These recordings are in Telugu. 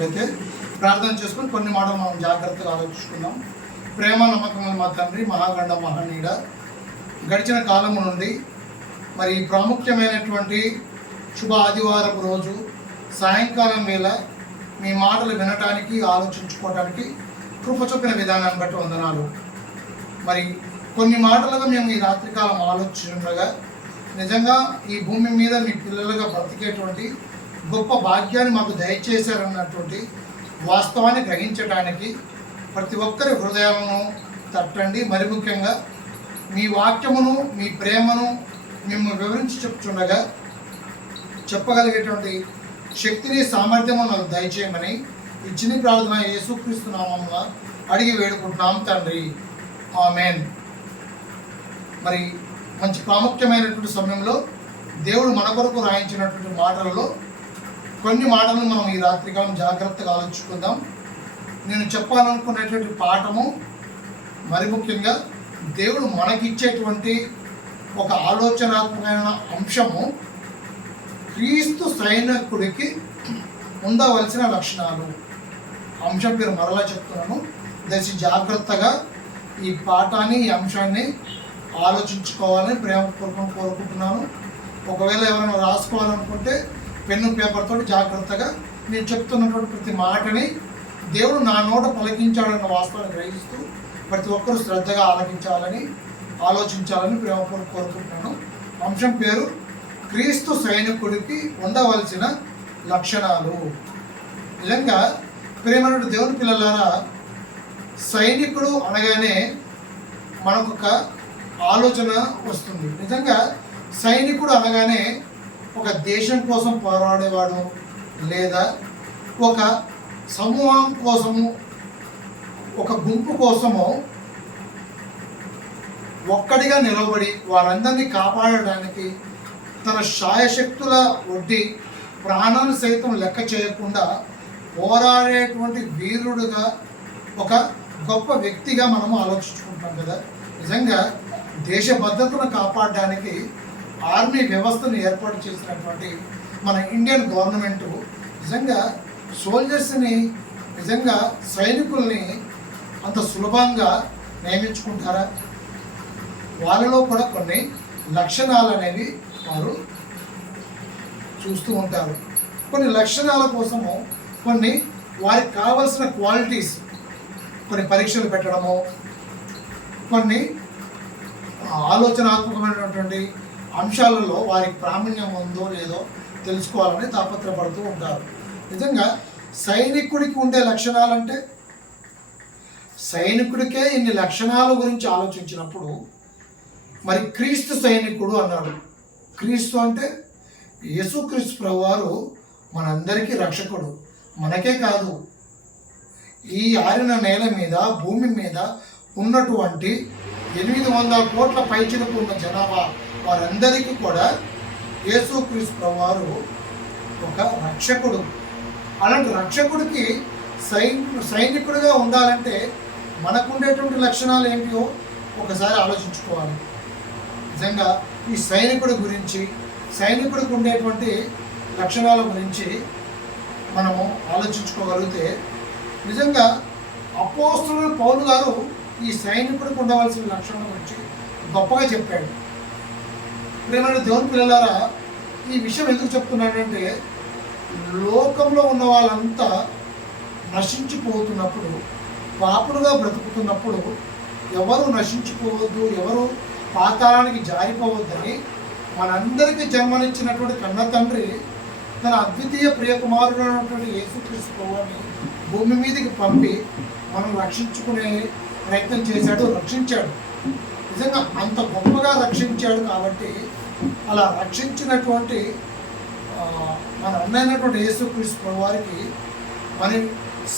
అయితే ప్రార్థన చేసుకుని కొన్ని మాటలు మనం జాగ్రత్తగా ఆలోచించుకుందాం. ప్రేమ నమ్మకం మా తండ్రి, మహాగండ మహనీయుడ, గడిచిన కాలము నుండి మరి ప్రాముఖ్యమైనటువంటి శుభ ఆదివారపు రోజు సాయంకాలం వేళ మీ మాటలు వినటానికి ఆలోచించుకోవటానికి కృప చూపిన విధానాన్ని బట్టి వందనాలు. మరి కొన్ని మాటలుగా మేము ఈ రాత్రికాలం ఆలోచించగా నిజంగా ఈ భూమి మీద మీ పిల్లలుగా బ్రతికేటువంటి గొప్ప భాగ్యాన్ని మాకు దయచేశారన్నటువంటి వాస్తవాన్ని గ్రహించడానికి ప్రతి ఒక్కరి హృదయాలను తట్టండి. మరి ముఖ్యంగా మీ వాక్యమును, మీ ప్రేమను మేము వివరించి చెప్తుండగా చెప్పగలిగేటువంటి శక్తిని, సామర్థ్యము నాకు దయచేయమని ఈ చిన్ని ప్రార్థన యేసుక్రీస్తు నామమున అడిగి వేడుకుంటున్నాం తండ్రి, ఆమేన్. మరి మంచి ప్రాముఖ్యమైనటువంటి సమయంలో దేవుడు మన కొరకు రాయించినటువంటి మాటలలో కొన్ని మాటలను మనం ఈ రాత్రికాలం జాగ్రత్తగా ఆలోచించుకుందాం. నేను చెప్పాలనుకునేటువంటి పాఠము మరి ముఖ్యంగా దేవుడు మనకిచ్చేటువంటి ఒక ఆలోచనాత్మకమైన అంశము క్రీస్తు సైనికుడికి ఉండవలసిన లక్షణాలు. అంశం పేరు మరలా చెప్తున్నాను, దయచేసి జాగ్రత్తగా ఈ పాఠాన్ని, ఈ అంశాన్ని ఆలోచించుకోవాలని ప్రేమపూర్వకం కోరుకుంటున్నాను. ఒకవేళ ఎవరైనా రాసుకోవాలనుకుంటే పెన్ను పేపర్తో జాగ్రత్తగా నేను చెప్తున్నటువంటి ప్రతి మాటని దేవుడు నా నోట పలికించాడన్న వాస్తవాన్ని గ్రహిస్తూ ప్రతి ఒక్కరూ శ్రద్ధగా ఆలోచించాలని ప్రేమపూర్వకం కోరుకుంటున్నాను. అంశం పేరు క్రీస్తు సైనికుడికి ఉండవలసిన లక్షణాలు. నిజంగా ప్రేమనుడు దేవుని పిల్లలారా, సైనికుడు అనగానే మనకొక ఆలోచన వస్తుంది. నిజంగా సైనికుడు అనగానే ఒక దేశం కోసం పోరాడేవాడు, లేదా ఒక సమూహం కోసము, ఒక గుంపు కోసము ఒక్కడిగా నిలబడి వారందరినీ కాపాడడానికి తన శాయశక్తుల ఒడ్డి ప్రాణాలు సైతం లెక్క చేయకుండా పోరాడేటువంటి వీరుడుగా, ఒక గొప్ప వ్యక్తిగా మనము ఆలోచించుకుంటాం కదా. నిజంగా దేశ భద్రతను కాపాడడానికి ఆర్మీ వ్యవస్థను ఏర్పాటు చేసినటువంటి మన ఇండియన్ గవర్నమెంటు నిజంగా సోల్జర్స్ని, నిజంగా సైనికుల్ని అంత సులభంగా నియమించుకుంటారా? వాళ్ళలో కూడా కొన్ని లక్షణాలు అనేవి వారు చూస్తూ ఉంటారు. కొన్ని లక్షణాల కోసము కొన్ని వారికి కావలసిన క్వాలిటీస్, కొన్ని పరీక్షలు పెట్టడము, కొన్ని ఆలోచనాత్మకమైనటువంటి అంశాలలో వారికి ప్రావీణ్యం ఉందో లేదో తెలుసుకోవాలని తాపత్రపడుతూ ఉంటారు. నిజంగా సైనికుడికి ఉండే లక్షణాలంటే, సైనికుడికే ఇన్ని లక్షణాల గురించి ఆలోచించినప్పుడు మరి క్రీస్తు సైనికుడు అన్నాడు. క్రీస్తు అంటే యేసుక్రీస్తు ప్రభువారు మనందరికీ రక్షకుడు. మనకే కాదు, ఈ ఆరిన నేల మీద, భూమి మీద ఉన్నటువంటి 800 కోట్ల పైచిలకు ఉన్న జనాభా వారందరికీ కూడా యేసుక్రీస్తు ప్రభువారు ఒక రక్షకుడు. అలాంటి రక్షకుడికి సైనికుడిగా ఉండాలంటే మనకుండేటువంటి లక్షణాలు ఏంటియో ఒకసారి ఆలోచించుకోవాలి. నిజంగా ఈ సైనికుడి గురించి, సైనికుడికి ఉండేటువంటి లక్షణాల గురించి మనము ఆలోచించుకోగలిగితే నిజంగా అపోస్తలుడు పౌలు గారు ఈ సైనికుడికి ఉండవలసిన లక్షణాల గురించి గొప్పగా చెప్పాడు. ప్రేమైన దేవుని పిల్లలారా, ఈ విషయం ఎందుకు చెప్తున్నాడంటే, లోకంలో ఉన్న వాళ్ళంతా నశించిపోతున్నప్పుడు, పాపులుగా బ్రతుకుతున్నప్పుడు ఎవరు నశించిపోవద్దు, ఎవరు పాతాళానికి జారిపోవద్దని మనందరికీ జన్మనిచ్చినటువంటి కన్న తండ్రి తన అద్వితీయ ప్రియకుమారుడు అయినటువంటి యేసుక్రీస్తు ప్రభువుని భూమి మీదకి పంపి మనం రక్షించుకునే ప్రయత్నం చేశాడు, రక్షించాడు. నిజంగా అంత గొప్పగా రక్షించాడు. కాబట్టి అలా రక్షించినటువంటి మన అన్నైనటువంటి యేసుక్రీస్తు ప్రభువారికి మన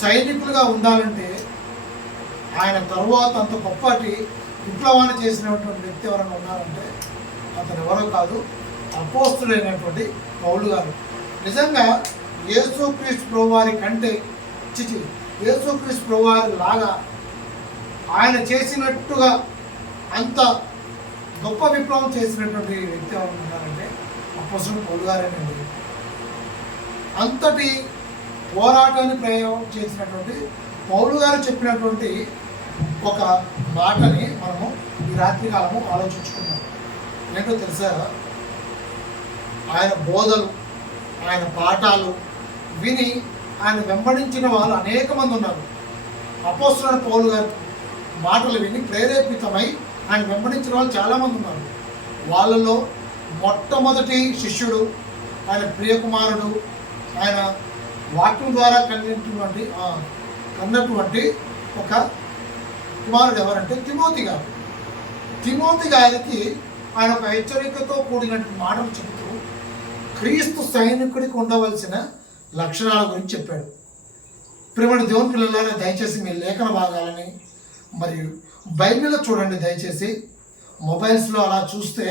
సైనికులుగా ఉండాలంటే, ఆయన తరువాత అంత గొప్పటి విప్లవాన్ని చేసినటువంటి వ్యక్తి ఎవరైనా ఉన్నారంటే అతను ఎవరో కాదు, అపోస్తలుడైనటువంటి పౌలు గారు. నిజంగా యేసుక్రీస్తు ప్రభువారి కంటే యేసుక్రీస్తు ప్రభువారి లాగా ఆయన చేసినట్టుగా అంత గొప్ప విప్లవం చేసినటువంటి వ్యక్తి ఎవరు ఉన్నారంటే అపోస్తలుడు పౌలు గారేనండి. అంతటి పోరాటాన్ని ప్రయోగం చేసినటువంటి పౌలు గారు చెప్పినటువంటి ఒక మాటని మనము ఈ రాత్రి కాలము ఆలోచించుకున్నాం. ఏంటో తెలుసా, ఆయన బోధలు, ఆయన పాఠాలు విని ఆయన వెంబడించిన వాళ్ళు అనేక మంది ఉన్నారు. అపోస్తలుడైన పౌలు గారు మాటలు విని ప్రేరేపితమై ఆయన వెంబడించిన వాళ్ళు చాలామంది ఉన్నారు. వాళ్ళలో మొట్టమొదటి శిష్యుడు, ఆయన ప్రియకుమారుడు, ఆయన వాక్యం ద్వారా కన్నటువంటి ఒక కుమారుడు ఎవరంటే తిమోతి గారు. తిమోతి గారికి ఆయన ఒక హెచ్చరికతో కూడినటువంటి మాటలు చెబుతూ క్రీస్తు సైనికుడికి ఉండవలసిన లక్షణాల గురించి చెప్పాడు. ప్రియమైన దేవుని పిల్లలారా, దయచేసి మీ లేఖన భాగాలని మరియు బైబిల్లో చూడండి. దయచేసి మొబైల్స్లో అలా చూస్తే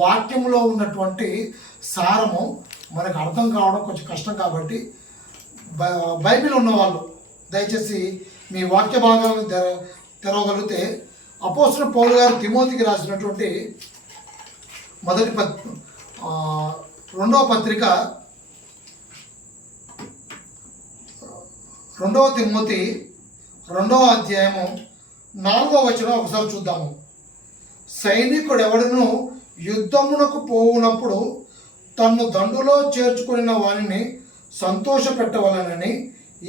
వాక్యంలో ఉన్నటువంటి సారము మనకు అర్థం కావడం కొంచెం కష్టం. కాబట్టి బైబిల్ ఉన్నవాళ్ళు దయచేసి మీ వాక్య భాగాలను తెరవగలిగితే అపోస్తలుడైన పౌలు గారు తిమోతికి రాసినటువంటి రెండవ పత్రిక 2 తిమోతి 2వ అధ్యాయము 4వ వచనం ఒకసారి చూద్దాము. సైనికుడు ఎవడను యుద్ధమునకు పోవునప్పుడు తన్ను దండులో చేర్చుకున్న వారిని సంతోష పెట్టవలనని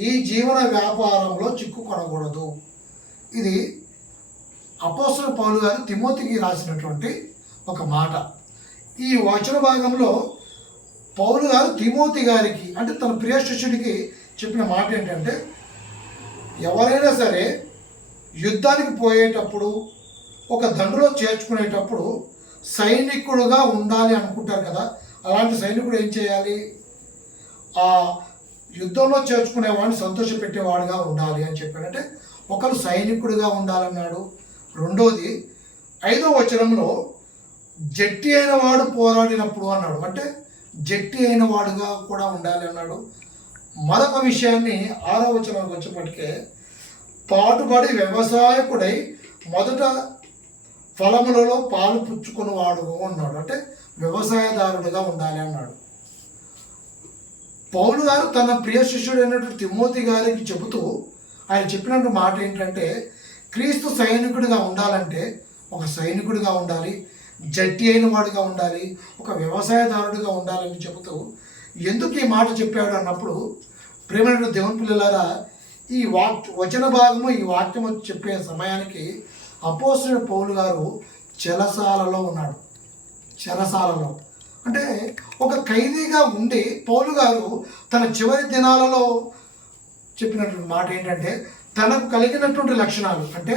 ఈ జీవన వ్యాపారంలో చిక్కుకొనకూడదు. ఇది అపోస్తలుడైన పౌలు గారు తిమోతికి రాసినటువంటి ఒక మాట. ఈ వచన భాగంలో పౌలు గారు తిమోతి గారికి అంటే తన ప్రియ శిష్యుడికి చెప్పిన మాట ఏంటంటే, ఎవరైనా సరే యుద్ధానికి పోయేటప్పుడు ఒక దండులో చేర్చుకునేటప్పుడు సైనికుడుగా ఉండాలి అనుకుంటారు కదా. అలాంటి సైనికుడు ఏం చేయాలి? ఆ యుద్ధంలో చేర్చుకునేవాడిని సంతోషపెట్టేవాడుగా ఉండాలి అని చెప్పాడంటే ఒకరు సైనికుడిగా ఉండాలన్నాడు. రెండోది 5వ వచనంలో జట్టి అయిన వాడు పోరాడినప్పుడు అన్నాడు. అంటే జట్టి అయిన వాడుగా కూడా ఉండాలి అన్నాడు. మరొక విషయాన్ని 6వ వచనానికి వచ్చేప్పటికే పాటుపడి వ్యవసాయకుడై మొదట ఫలములలో పాలు పుచ్చుకునేవాడు అన్నాడు. అంటే వ్యవసాయదారుడిగా ఉండాలి అన్నాడు. పౌలు గారు తన ప్రియ శిష్యుడైనటువంటి తిమోతి గారికి చెబుతూ ఆయన చెప్పినట్టు మాట ఏంటంటే, క్రీస్తు సైనికుడిగా ఉండాలంటే ఒక సైనికుడిగా ఉండాలి, జట్టి అయిన వాడిగా ఉండాలి, ఒక వ్యవసాయదారుడిగా ఉండాలని చెబుతూ ఎందుకు ఈ మాట చెప్పాడు అన్నప్పుడు, ప్రేమైన దేవుని పిల్లలారా, ఈ వచన భాగము ఈ వాక్యం చెప్పే సమయానికి అపోస్తలుడైన పౌలు గారు చెరసాలలో ఉన్నాడు. చెరసాలలో అంటే ఒక ఖైదీగా ఉండి పౌలు గారు తన చివరి దినాలలో చెప్పినటువంటి మాట ఏంటంటే, తనకు కలిగినటువంటి లక్షణాలు అంటే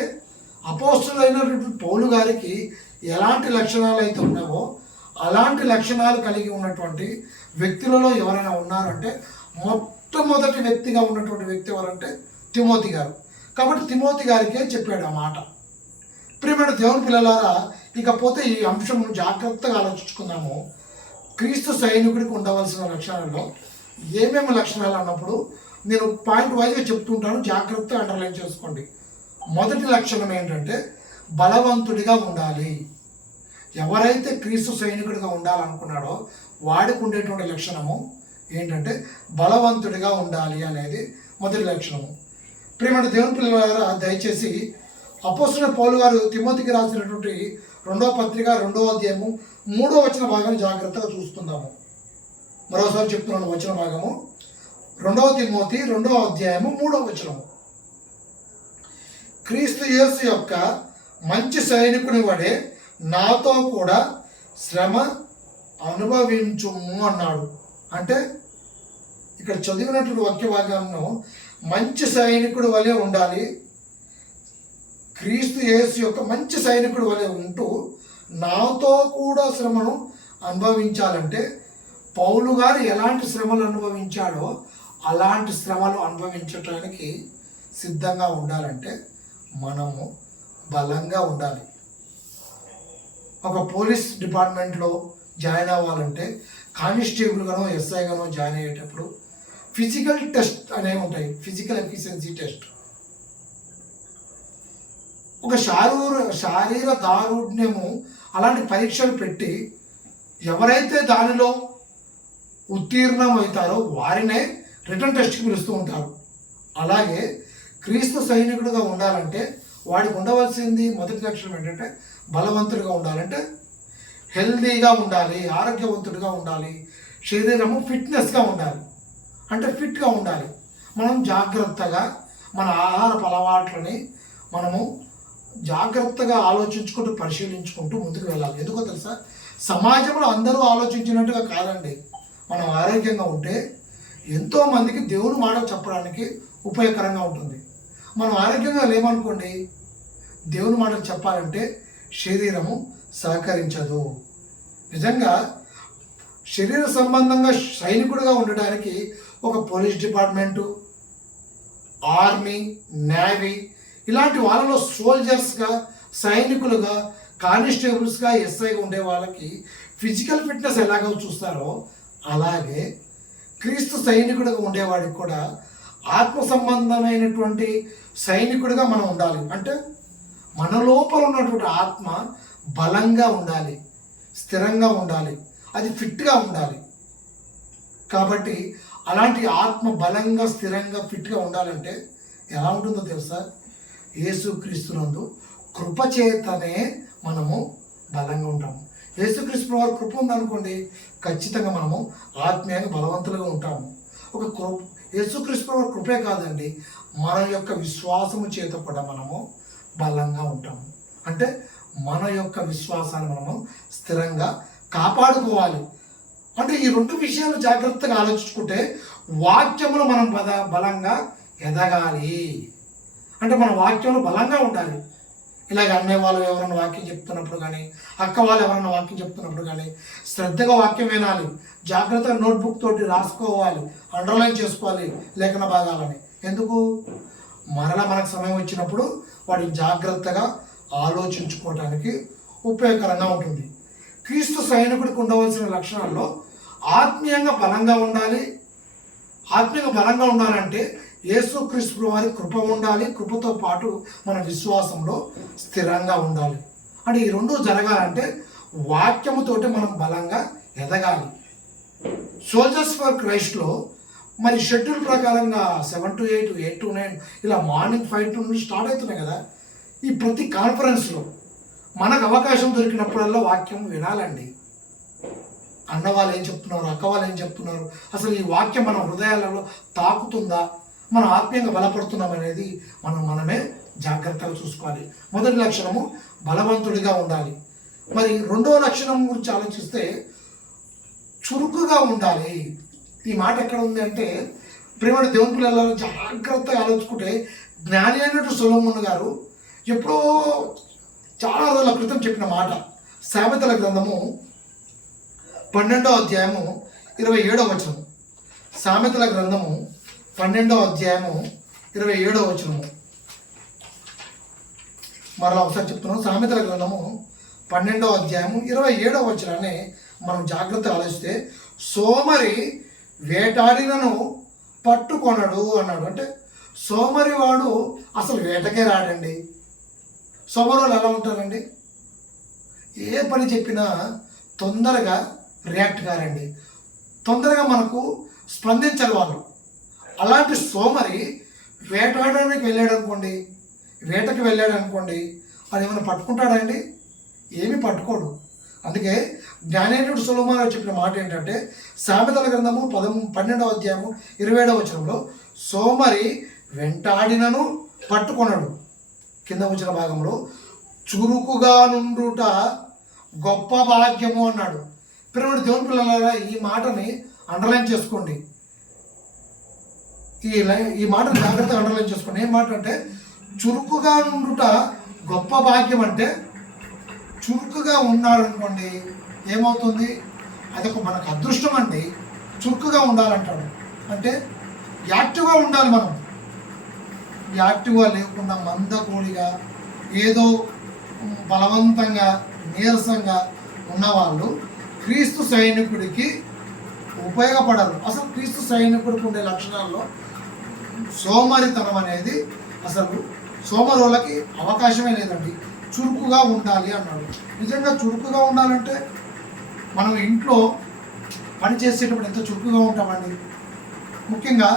అపోస్తలుడైనటువంటి పౌలు గారికి ఎలాంటి లక్షణాలు అయితే ఉన్నావో అలాంటి లక్షణాలు కలిగి ఉన్నటువంటి వ్యక్తులలో ఎవరైనా ఉన్నారంటే మొట్టమొదటి వ్యక్తిగా ఉన్నటువంటి వ్యక్తి ఎవరంటే తిమోతి గారు. కాబట్టి తిమోతి గారికే చెప్పాడు ఆ మాట. ప్రియమైన దేవుని పిల్లలారా, ఇకపోతే ఈ అంశం జాగ్రత్తగా ఆలోచించుకుందాము. క్రీస్తు సైనికుడికి ఉండవలసిన లక్షణాలలో ఏమేమి లక్షణాలు అన్నప్పుడు నేను పాయింట్ వైజ్గా చెప్తుంటాను, జాగ్రత్తగా అండర్లైన్ చేసుకోండి. మొదటి లక్షణం ఏంటంటే బలవంతుడిగా ఉండాలి. ఎవరైతే క్రీస్తు సైనికుడిగా ఉండాలనుకున్నాడో వాడికి ఉండేటువంటి లక్షణము ఏంటంటే బలవంతుడిగా ఉండాలి అనేది మొదటి లక్షణము. ప్రియమైన దేవుని పిల్లలారా, దయచేసి అపోస్తలుడైన పౌలు గారు తిమోతికి రాసినటువంటి 2వ పత్రిక 2వ అధ్యాయము 3వ వచన భాగాన్ని జాగ్రత్తగా చూసుకుందాము. మరోసారి చెప్తున్నాను వచన భాగము 2వ తిమోతి 2వ అధ్యాయము 3వ వచనము. క్రీస్తు యేసు యొక్క మంచి సైనికుని వడే నాతో కూడా శ్రమ అనుభవించుము అన్నాడు. అంటే ఇక్కడ చదివినటువంటి వాక్య భాగంలో మంచి సైనికుడు వలె ఉండాలి, క్రీస్తు యేసు యొక్క మంచి సైనికుడు వలె ఉంటూ నాతో కూడా శ్రమను అనుభవించాలంటే పౌలు గారు ఎలాంటి శ్రమలు అనుభవించాడో అలాంటి శ్రమలు అనుభవించడానికి సిద్ధంగా ఉండాలంటే మనము బలంగా ఉండాలి. ఒక పోలీస్ డిపార్ట్మెంట్లో జాయిన్ అవ్వాలంటే కానిస్టేబుల్గానో ఎస్ఐగానో జాయిన్ అయ్యేటప్పుడు ఫిజికల్ టెస్ట్ అనేవి ఉంటాయి, ఫిజికల్ ఎఫిషియన్సీ టెస్ట్. ఒక శారీర దారుణ్యము అలాంటి పరీక్షలు పెట్టి ఎవరైతే దానిలో ఉత్తీర్ణం అవుతారో వారినే రిటర్న్ టెస్ట్కి పిలుస్తూ ఉంటారు. అలాగే క్రీస్తు సైనికుడిగా ఉండాలంటే వాడికి ఉండవలసింది మొదటి లక్షణం ఏంటంటే బలవంతుడిగా ఉండాలంటే హెల్దీగా ఉండాలి, ఆరోగ్యవంతుడిగా ఉండాలి, శరీరము ఫిట్నెస్గా ఉండాలి. అంటే ఫిట్గా ఉండాలి. మనం జాగ్రత్తగా మన ఆహారపు అలవాట్లని మనము జాగ్రత్తగా ఆలోచించుకుంటూ పరిశీలించుకుంటూ ముందుకు వెళ్ళాలి. ఎందుకో తెలుసా, సమాజంలో అందరూ ఆలోచించినట్టుగా కాదండి. మనం ఆరోగ్యంగా ఉంటే ఎంతోమందికి దేవుని మాట చెప్పడానికి ఉపయోగకరంగా ఉంటుంది. మనం ఆరోగ్యంగా లేమనుకోండి, దేవుని మాటలు చెప్పాలంటే శరీరము సహకరించదు. నిజంగా శరీర సంబంధంగా సైనికుడిగా ఉండడానికి ఒక పోలీస్ డిపార్ట్మెంటు, ఆర్మీ, నేవీ ఇలాంటి వాళ్ళలో సోల్జర్స్గా, సైనికులుగా, కానిస్టేబుల్స్గా, ఎస్ఐగా ఉండే వాళ్ళకి ఫిజికల్ ఫిట్నెస్ ఎలాగో చూస్తారో అలాగే క్రీస్తు సైనికుడిగా ఉండేవాడికి కూడా ఆత్మ సంబంధమైనటువంటి సైనికుడిగా మనం ఉండాలి. అంటే మన లోపల ఉన్నటువంటి ఆత్మ బలంగా ఉండాలి, స్థిరంగా ఉండాలి, అది ఫిట్గా ఉండాలి. కాబట్టి అలాంటి ఆత్మ బలంగా, స్థిరంగా, ఫిట్గా ఉండాలంటే ఎలా ఉంటుందో తెలుసా, యేసుక్రీస్తునందు కృపచేతనే మనము బలంగా ఉంటాము. యేసుక్రీస్తు వారి కృప ఉందనుకోండి, ఖచ్చితంగా మనము ఆత్మీయంగా బలవంతులుగా ఉంటాము. యేసుక్రీస్తు వారి కృపే కాదండి, మన యొక్క విశ్వాసము చేత కూడా మనము బలంగా ఉంటాము. అంటే మన యొక్క విశ్వాసాన్ని మనము స్థిరంగా కాపాడుకోవాలి. అంటే ఈ రెండు విషయాలు జాగ్రత్తగా ఆలోచించుకుంటే వాక్యములు మనం బలంగా ఎదగాలి. అంటే మన వాక్యంలో బలంగా ఉండాలి. ఇలాగ అన్నయ్య వాళ్ళు ఎవరైనా వాక్యం చెప్తున్నప్పుడు కానీ, అక్క వాళ్ళు ఎవరైనా వాక్యం చెప్తున్నప్పుడు కానీ శ్రద్ధగా వాక్యం వినాలి, జాగ్రత్తగా నోట్బుక్ తోటి రాసుకోవాలి, అండర్లైన్ చేసుకోవాలి లేఖన భాగాలని. ఎందుకు? మరలా మనకు సమయం వచ్చినప్పుడు వాటిని జాగ్రత్తగా ఆలోచించుకోవడానికి ఉపయోగకరంగా ఉంటుంది. క్రీస్తు సైనికుడికి ఉండవలసిన లక్షణాల్లో ఆత్మీయంగా బలంగా ఉండాలి. ఆత్మీయంగా బలంగా ఉండాలంటే యేసుక్రీస్తు వారి కృప ఉండాలి, కృపతో పాటు మన విశ్వాసంలో స్థిరంగా ఉండాలి. అంటే ఈ రెండు జరగాలంటే వాక్యముతోటి మనం బలంగా ఎదగాలి. సోల్జర్స్ ఫర్ క్రైస్ట్లో మరి షెడ్యూల్ ప్రకారంగా 7 to 8, 8 to 9 ఇలా మార్నింగ్ 5 to 9 స్టార్ట్ అవుతున్నాయి కదా. ఈ ప్రతి కాన్ఫరెన్స్లో మనకు అవకాశం దొరికినప్పుడల్లా వాక్యం వినాలండి. అన్న వాళ్ళు ఏం చెప్తున్నారు, అక్క వాళ్ళు ఏం చెప్తున్నారు, అసలు ఈ వాక్యం మన హృదయాలలో తాకుతుందా, మనం ఆత్మీయంగా బలపడుతున్నాం అనేది మనమే జాగ్రత్తగా చూసుకోవాలి. మొదటి లక్షణము బలవంతుడిగా ఉండాలి. మరి రెండవ లక్షణం గురించి ఆలోచిస్తే చురుకుగా ఉండాలి. ఈ మాట ఎక్కడ ఉంది అంటే, ప్రేమ దేవుని పిల్లలలో జాగ్రత్తగా ఆలోచుకుంటే జ్ఞాని అయినట్టు సొలొమోను గారు ఎప్పుడో చాలా రోజుల క్రితం చెప్పిన మాట. సామెతల గ్రంథము 12వ అధ్యాయము 27వ వచనము. సామెతల గ్రంథము 12వ అధ్యాయము 27వ వచనము. మరలా ఒకసారి చెప్తున్నాం. సామెతల గ్రంథము 12వ అధ్యాయము 27వ వచనాన్ని మనం జాగ్రత్తగా ఆలోచిస్తే, సోమరి వేటాడినను పట్టుకొనడు అన్నాడు. అంటే సోమరి వాడు అసలు వేటకే రాడండి. సోమరి వాళ్ళు ఎలా ఉంటారండి, ఏ పని చెప్పినా తొందరగా రియాక్ట్ కారండి, తొందరగా మనకు స్పందించరు వాళ్ళు. అలాంటి సోమరి వేటాడడానికి వెళ్ళాడు అనుకోండి, వేటకి వెళ్ళాడు అనుకోండి, అది ఏమైనా పట్టుకుంటాడండి? ఏమీ పట్టుకోడు. అందుకే జ్ఞానేయుడు సొలొమోను చెప్పిన మాట ఏంటంటే, సామెతల గ్రంథము 12వ అధ్యాయము 27వ వచనంలో, సోమరి వెంటాడినను పట్టుకొనడు. కింద వచ్చిన భాగంలో చురుకుగా నుండుట గొప్ప భాగ్యము అన్నాడు. పిల్లలు దేవుని పిల్లలారా, ఈ మాటని అండర్లైన్ చేసుకోండి. ఈ మాటను జాగ్రత్తగా అండర్లైన్ చేసుకోండి. ఏం మాట అంటే, చురుకుగా నుండుట గొప్ప భాగ్యం. అంటే చురుకుగా ఉన్నాడు అనుకోండి, ఏమవుతుంది, అదొక మనకు అదృష్టం అండి. చురుకుగా ఉండాలంటాడు అంటే యాక్టివ్గా ఉండాలి. మనం యాక్టివ్గా లేకుండా మందకోడిగా ఏదో బలవంతంగా నీరసంగా ఉన్నవాళ్ళు క్రీస్తు సైనికుడికి ఉపయోగపడరు. అసలు క్రీస్తు సైనికుడికి ఉండే లక్షణాల్లో సోమరితనం అనేది అసలు సోమరులకి అవకాశమే లేదండి. చురుకుగా ఉండాలి అన్నాడు. నిజంగా చురుకుగా ఉండాలంటే మనం ఇంట్లో పని చేసేటప్పుడు ఎంత చురుకుగా ఉంటామండి. ముఖ్యంగా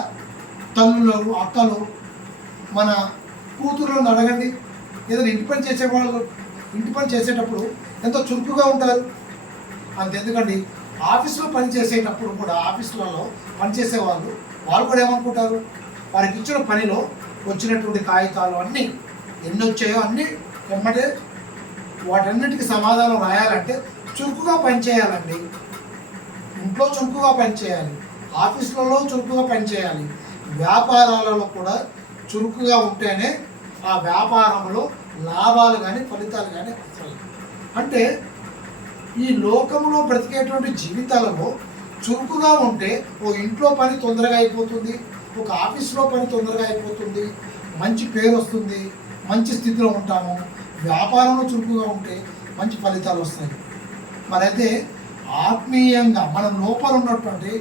తల్లులు, అక్కలు, మన కూతుర్లను అడగండి. ఏదైనా ఇంటి పని చేసేవాళ్ళు ఇంటి పని చేసేటప్పుడు ఎంతో చురుకుగా ఉంటారు. అంతెందుకండి, ఆఫీస్లో పని చేసేటప్పుడు కూడా ఆఫీసులలో పనిచేసే వాళ్ళు కూడా ఏమనుకుంటారు, వారికి ఇచ్చిన పనిలో వచ్చినటువంటి కాగితాలు అన్నీ ఎన్ని వచ్చాయో అన్నీ వెంబడే వాటన్నిటికీ సమాధానం రాయాలంటే చురుకుగా పనిచేయాలండి. ఇంట్లో చురుకుగా పనిచేయాలి, ఆఫీసులలో చురుకుగా పనిచేయాలి, వ్యాపారాలలో కూడా చురుకుగా ఉంటేనే ఆ వ్యాపారంలో లాభాలు కానీ ఫలితాలు కానీ వస్తాయి. అంటే ఈ లోకంలో బ్రతికేటువంటి జీవితాలలో చురుకుగా ఉంటే ఓ ఇంట్లో పని తొందరగా అయిపోతుంది, ఒక ఆఫీస్లో పని తొందరగా అయిపోతుంది, మంచి పేరు వస్తుంది, మంచి స్థితిలో ఉంటాము. వ్యాపారంలో చురుకుగా ఉంటే మంచి ఫలితాలు వస్తాయి. మరైతే ఆత్మీయంగా మనం లోపల ఉన్నటువంటి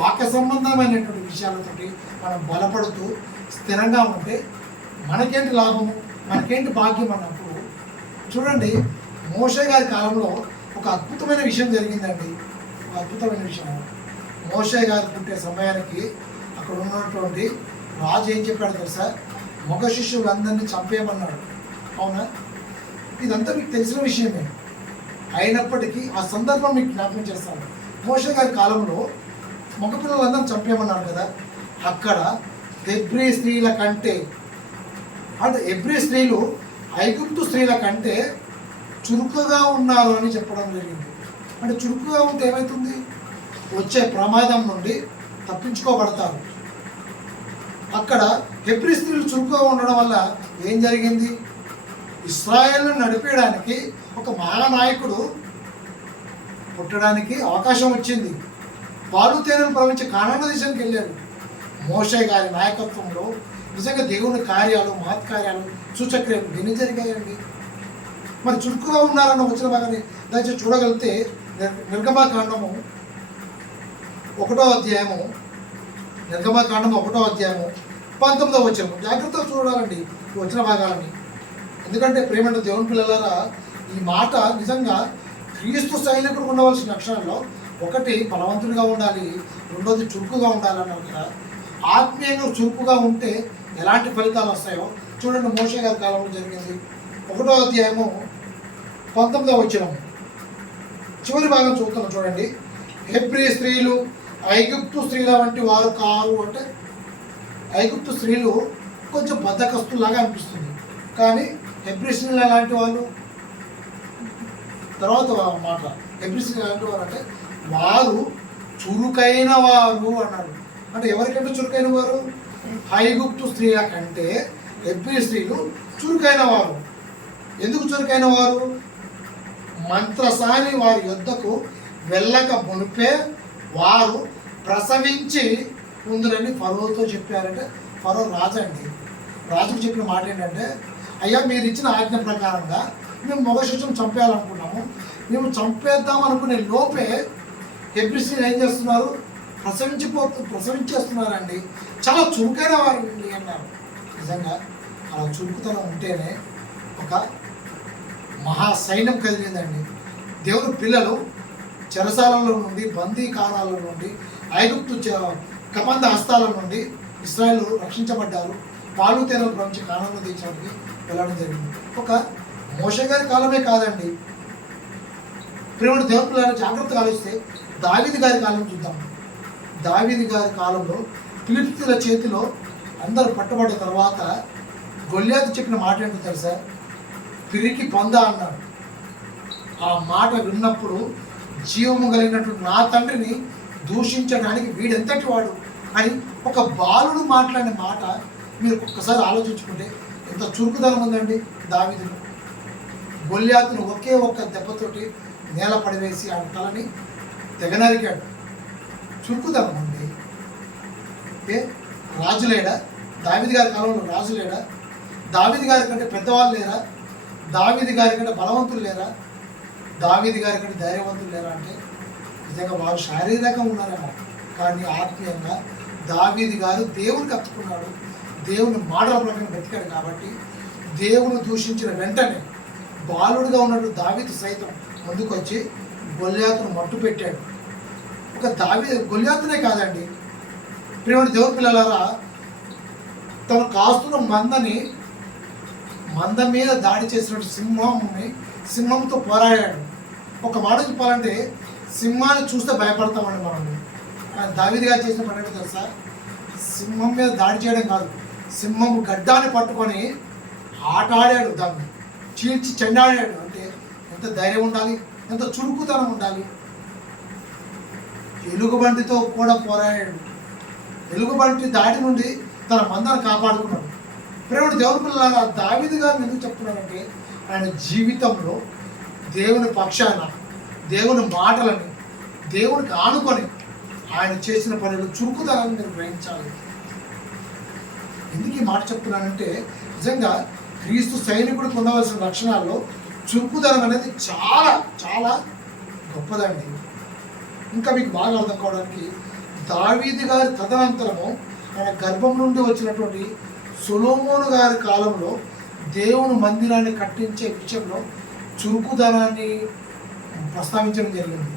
వాక్య సంబంధమైనటువంటి విషయాలతోటి మనం బలపడుతూ స్థిరంగా ఉంటే మనకేంటి లాభము, మనకేంటి భాగ్యం అన్నప్పుడు చూడండి, మోషే గారి కాలంలో ఒక అద్భుతమైన విషయం జరిగిందండి. ఒక అద్భుతమైన విషయం, మోషే గారు పుట్టే సమయానికి అక్కడ ఉన్నటువంటి రాజు ఏం చెప్పాడు తెలుసా, మగ శిష్యులందరినీ చంపేయమన్నాడు. అవునా? ఇదంతా మీకు తెలిసిన విషయమే. అయినప్పటికీ ఆ సందర్భం మీకు జ్ఞాపకం చేస్తాను. మోషే గారి కాలంలో మగపిల్లలందరూ చంపేయమన్నారు కదా, అక్కడ హెబ్రీ స్త్రీల కంటే అంటే హెబ్రీ స్త్రీలు ఐగుప్తు స్త్రీల కంటే చురుకుగా ఉన్నారు అని చెప్పడం జరిగింది. అంటే చురుకుగా ఉంటే ఏమవుతుంది, వచ్చే ప్రమాదం నుండి తప్పించుకోబడతారు. అక్కడ హెబ్రీ స్త్రీలు చురుకుగా ఉండడం వల్ల ఏం జరిగింది, ఇశ్రాయేల్ను నడిపేయడానికి ఒక మహానాయకుడు పుట్టడానికి అవకాశం వచ్చింది. పాలు తేనెలు ప్రవహించి కానాను దేశానికి వెళ్ళారు. మోషే గారి నాయకత్వంలో నిజంగా దేవుని కార్యాలు, మహత్కార్యాలు, సూచక్రియలు ఎన్ని జరిగాయండి. మరి చురుకుగా ఉన్నారన్న వచ్చిన భాగాన్ని దయచేసి చూడగలిగితే నిర్గమాకాండము 1వ అధ్యాయము 19వ వచనం జాగ్రత్తగా చూడాలండి ఈ వచ్చిన భాగాలని. ఎందుకంటే ప్రేమంటే దేవుని పిల్లలారా, ఈ మాట నిజంగా క్రీస్తు సైనికుడు ఉండవలసిన లక్షణాల్లో ఒకటి బలవంతుడిగా ఉండాలి, రెండోది చురుకుగా ఉండాలన్నారు కదా. ఆత్మీయంగా చురుకుగా ఉంటే ఎలాంటి ఫలితాలు వస్తాయో చూడండి. మోషే గారి కాలంలో జరిగింది. 1వ అధ్యాయము 19వ వచనం చివరి భాగం చూస్తున్నాం చూడండి. హెబ్రీ స్త్రీలు ఐగుప్తు స్త్రీల వంటి వారు కారు అంటే ఐగుప్తు స్త్రీలు కొంచెం బద్ధకస్తులాగా అనిపిస్తుంది, కానీ హెబ్రీ స్త్రీలు ఎలాంటి వాళ్ళు, తర్వాత మాట హెబ్రీ స్త్రీలు ఎలాంటి వారు అంటే వారు చురుకైన వారు అన్నారు. అంటే ఎవరికంటే చురుకైన వారు, ఐగుప్తు స్త్రీల కంటే హెబ్రీ స్త్రీలు చురుకైన వారు. ఎందుకు చురుకైన వారు, మంత్రసాని వారి యొద్దకు వెళ్ళక మునిపే వారు ప్రసవించి ఉందని ఫరోతో చెప్పారంటే, ఫరో రాజు అండి. రాజుకు చెప్పిన మాట ఏంటంటే, అయ్యా మీరు ఇచ్చిన ఆజ్ఞ ప్రకారంగా మేము మగ శిశువును చంపేయాలనుకున్నాము, మేము చంపేద్దాం అనుకునే లోపే హెబ్రీ స్త్రీలు ఏం చేస్తున్నారు, ప్రసవించేస్తున్నారండి. చాలా చురుకైన వారండి అన్నారు. నిజంగా అలా చురుకుతనం ఉంటేనే ఒక మహా సైన్యం కదిలిందండి. దేవుని పిల్లలు చెరసాలలో నుండి, బందీకారాల నుండి, ఐగుప్తు కబంధ హస్తాల నుండి ఇశ్రాయేలు రక్షించబడ్డారు. పాలు తేనెలు ప్రవహించి కానాను దేశానికి వెళ్ళడం జరిగింది. ఒక మోషే గారి కాలమే కాదండి, ప్రేమ దేవుని పిల్లలు జాగ్రత్తగా ఆలోచిస్తే దావీదు గారి కాలం చూద్దాం. దావీదు గారి కాలంలో ఫిలిష్తీయుల చేతిలో అందరూ పట్టుబడ్డ తర్వాత గొల్యాతు చెప్పిన మాట ఏంటో తెలుసా, పిరికి పొంద అన్నాడు. ఆ మాట విన్నప్పుడు జీవము కలిగినటువంటి నా తండ్రిని దూషించడానికి వీడెంతటి వాడు అని ఒక బాలుడు మాట్లాడిన మాట మీరు ఒక్కసారి ఆలోచించుకుంటే ఎంత చురుకుదనం ఉందండి దావీదులో. గొల్యాతును ఒకే ఒక్క దెబ్బతోటి నేల పడివేసి ఆ తలని తెగనరికాడు. చురుకుదనం అండి. రాజులేడా, దావీదు గారి కాలంలో రాజులేడా, దావీదు గారి కంటే పెద్దవాళ్ళు లేరా, దావీదు గారి కంటే బలవంతులు లేరా, దావీదు గారి కంటే ధైర్యవంతులు లేరా అంటే నిజంగా వారు శారీరకంగా ఉన్నారేమో, కానీ ఆత్మీయంగా దావీదు గారు దేవునికి హత్తుకున్నాడు, దేవుని మాటల ప్రకారం బ్రతికాడు. కాబట్టి దేవుని దూషించిన వెంటనే బాలుడుగా ఉన్నట్టు దావీదు సైతం ముందుకు వచ్చి గొల్యాతును మట్టు పెట్టాడు. ఒక గొల్యాతునే కాదండి, ప్రియమైన దేవుని పిల్లలారా, తను కాస్తున్న మంద మీద దాడి చేసినట్టు సింహంతో పోరాడాడు. ఒక మాట చెప్పాలంటే సింహాన్ని చూస్తే భయపడతామండి మనము. కానీ దావీదు గారు చేసిన పని ఏంటో తెలుసా? సింహం మీద దాడి చేయడం కాదు, సింహం గడ్డాన్ని పట్టుకొని ఆట ఆడాడు, దాన్ని చీల్చి చెండాడాడు. అంటే ఎంత ధైర్యం ఉండాలి, ఎంత చురుకుతనం ఉండాలి. ఎలుగుబంటితో కూడా పోరాడాడు. ఎలుగుబంటి దాడి నుండి తన మందను కాపాడుకున్నాడు. ప్రేమ దేవుని పిల్లలారా, దావీదు గారిని ఎందుకు చెప్తున్నానంటే ఆయన జీవితంలో దేవుని పక్షాన, దేవుని మాటలని, దేవునికి ఆనుకొని ఆయన చేసిన పనులు చురుకుదనాన్ని మీరు గ్రహించాలి. ఎందుకు ఈ మాట చెప్తున్నానంటే నిజంగా క్రీస్తు సైనికుడికి ఉండవలసిన లక్షణాల్లో చురుకుదనం అనేది చాలా చాలా గొప్పదండి. ఇంకా మీకు బాగా అర్థం కావడానికి, దావీదు గారి తదనంతరము ఆయన గర్భం నుండి వచ్చినటువంటి సొలొమోను గారి కాలంలో దేవుని మందిరాన్ని కట్టించే విషయంలో చురుకుదనాన్ని ప్రస్తావించడం జరిగింది.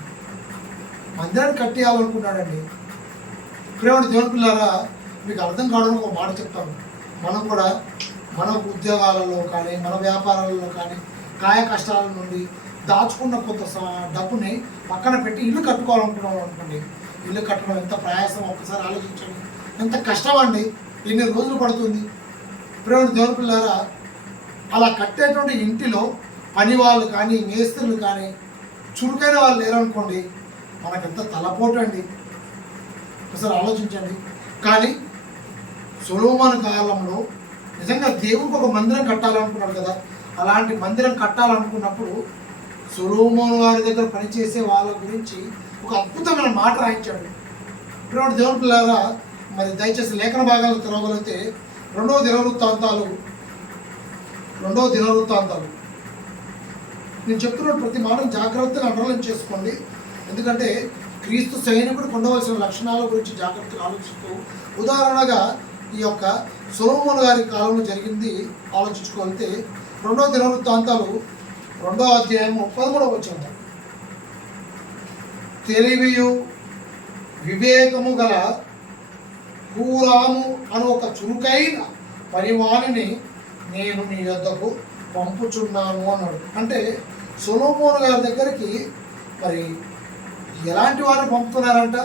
మందిరాన్ని కట్టేయాలనుకున్నాడండి. ప్రేమ దేవుని పిల్లారా, మీకు అర్థం కావడానికి ఒక మాట చెప్తాను. మనం కూడా మన ఉద్యోగాలలో కానీ మన వ్యాపారాలలో కానీ కాయ కష్టాల నుండి దాచుకున్న కొంత డబ్బుని పక్కన పెట్టి ఇల్లు కట్టుకోవాలనుకున్నాం అనుకోండి. ఇల్లు కట్టడం ఎంత ప్రయాసం ఒక్కసారి ఆలోచించండి. ఎంత కష్టం అండి, ఎన్ని రోజులు పడుతుంది. ప్రేమ దేవుని పిల్లారా, అలా కట్టేటువంటి ఇంటిలో పని వాళ్ళు కానీ మేస్త్రులు కానీ చురుకైన వాళ్ళు లేరనుకోండి, మనకెంత తలపోటు అండి. ఒకసారి ఆలోచించండి. కానీ సొలొమోను కాలంలో నిజంగా దేవునికి ఒక మందిరం కట్టాలనుకున్నాడు కదా. అలాంటి మందిరం కట్టాలనుకున్నప్పుడు సొలొమోను వారి దగ్గర పనిచేసే వాళ్ళ గురించి ఒక అద్భుతమైన మాట రాయించాడు. ఇప్పుడు దేవుని పిల్లారా, మరి దయచేసి లేఖన భాగాలు తెరవగలిగితే రెండవ దినవృత్తాంతాలు నేను చెప్తున్న ప్రతి మాటను జాగ్రత్తగా అండర్లైన్ చేసుకోండి. ఎందుకంటే క్రీస్తు సైనికుడికి ఉండవలసిన లక్షణాల గురించి జాగ్రత్తగా ఆలోచిస్తూ, ఉదాహరణగా ఈ యొక్క సొలొమోను గారి కాలంలో జరిగింది ఆలోచించుకోగలిగితే రెండవ దినవృత్తాంతాలు 2వ అధ్యాయము 13వ వచనం, తెలివియు వివేకము గల హూరాము అను ఒక చురుకైన పనివాణిని నేను నీ యొద్దకు పంపుచున్నాను అన్నాడు. అంటే సొలొమోను గారి దగ్గరికి మరి ఎలాంటి వారిని పంపుతున్నారంట?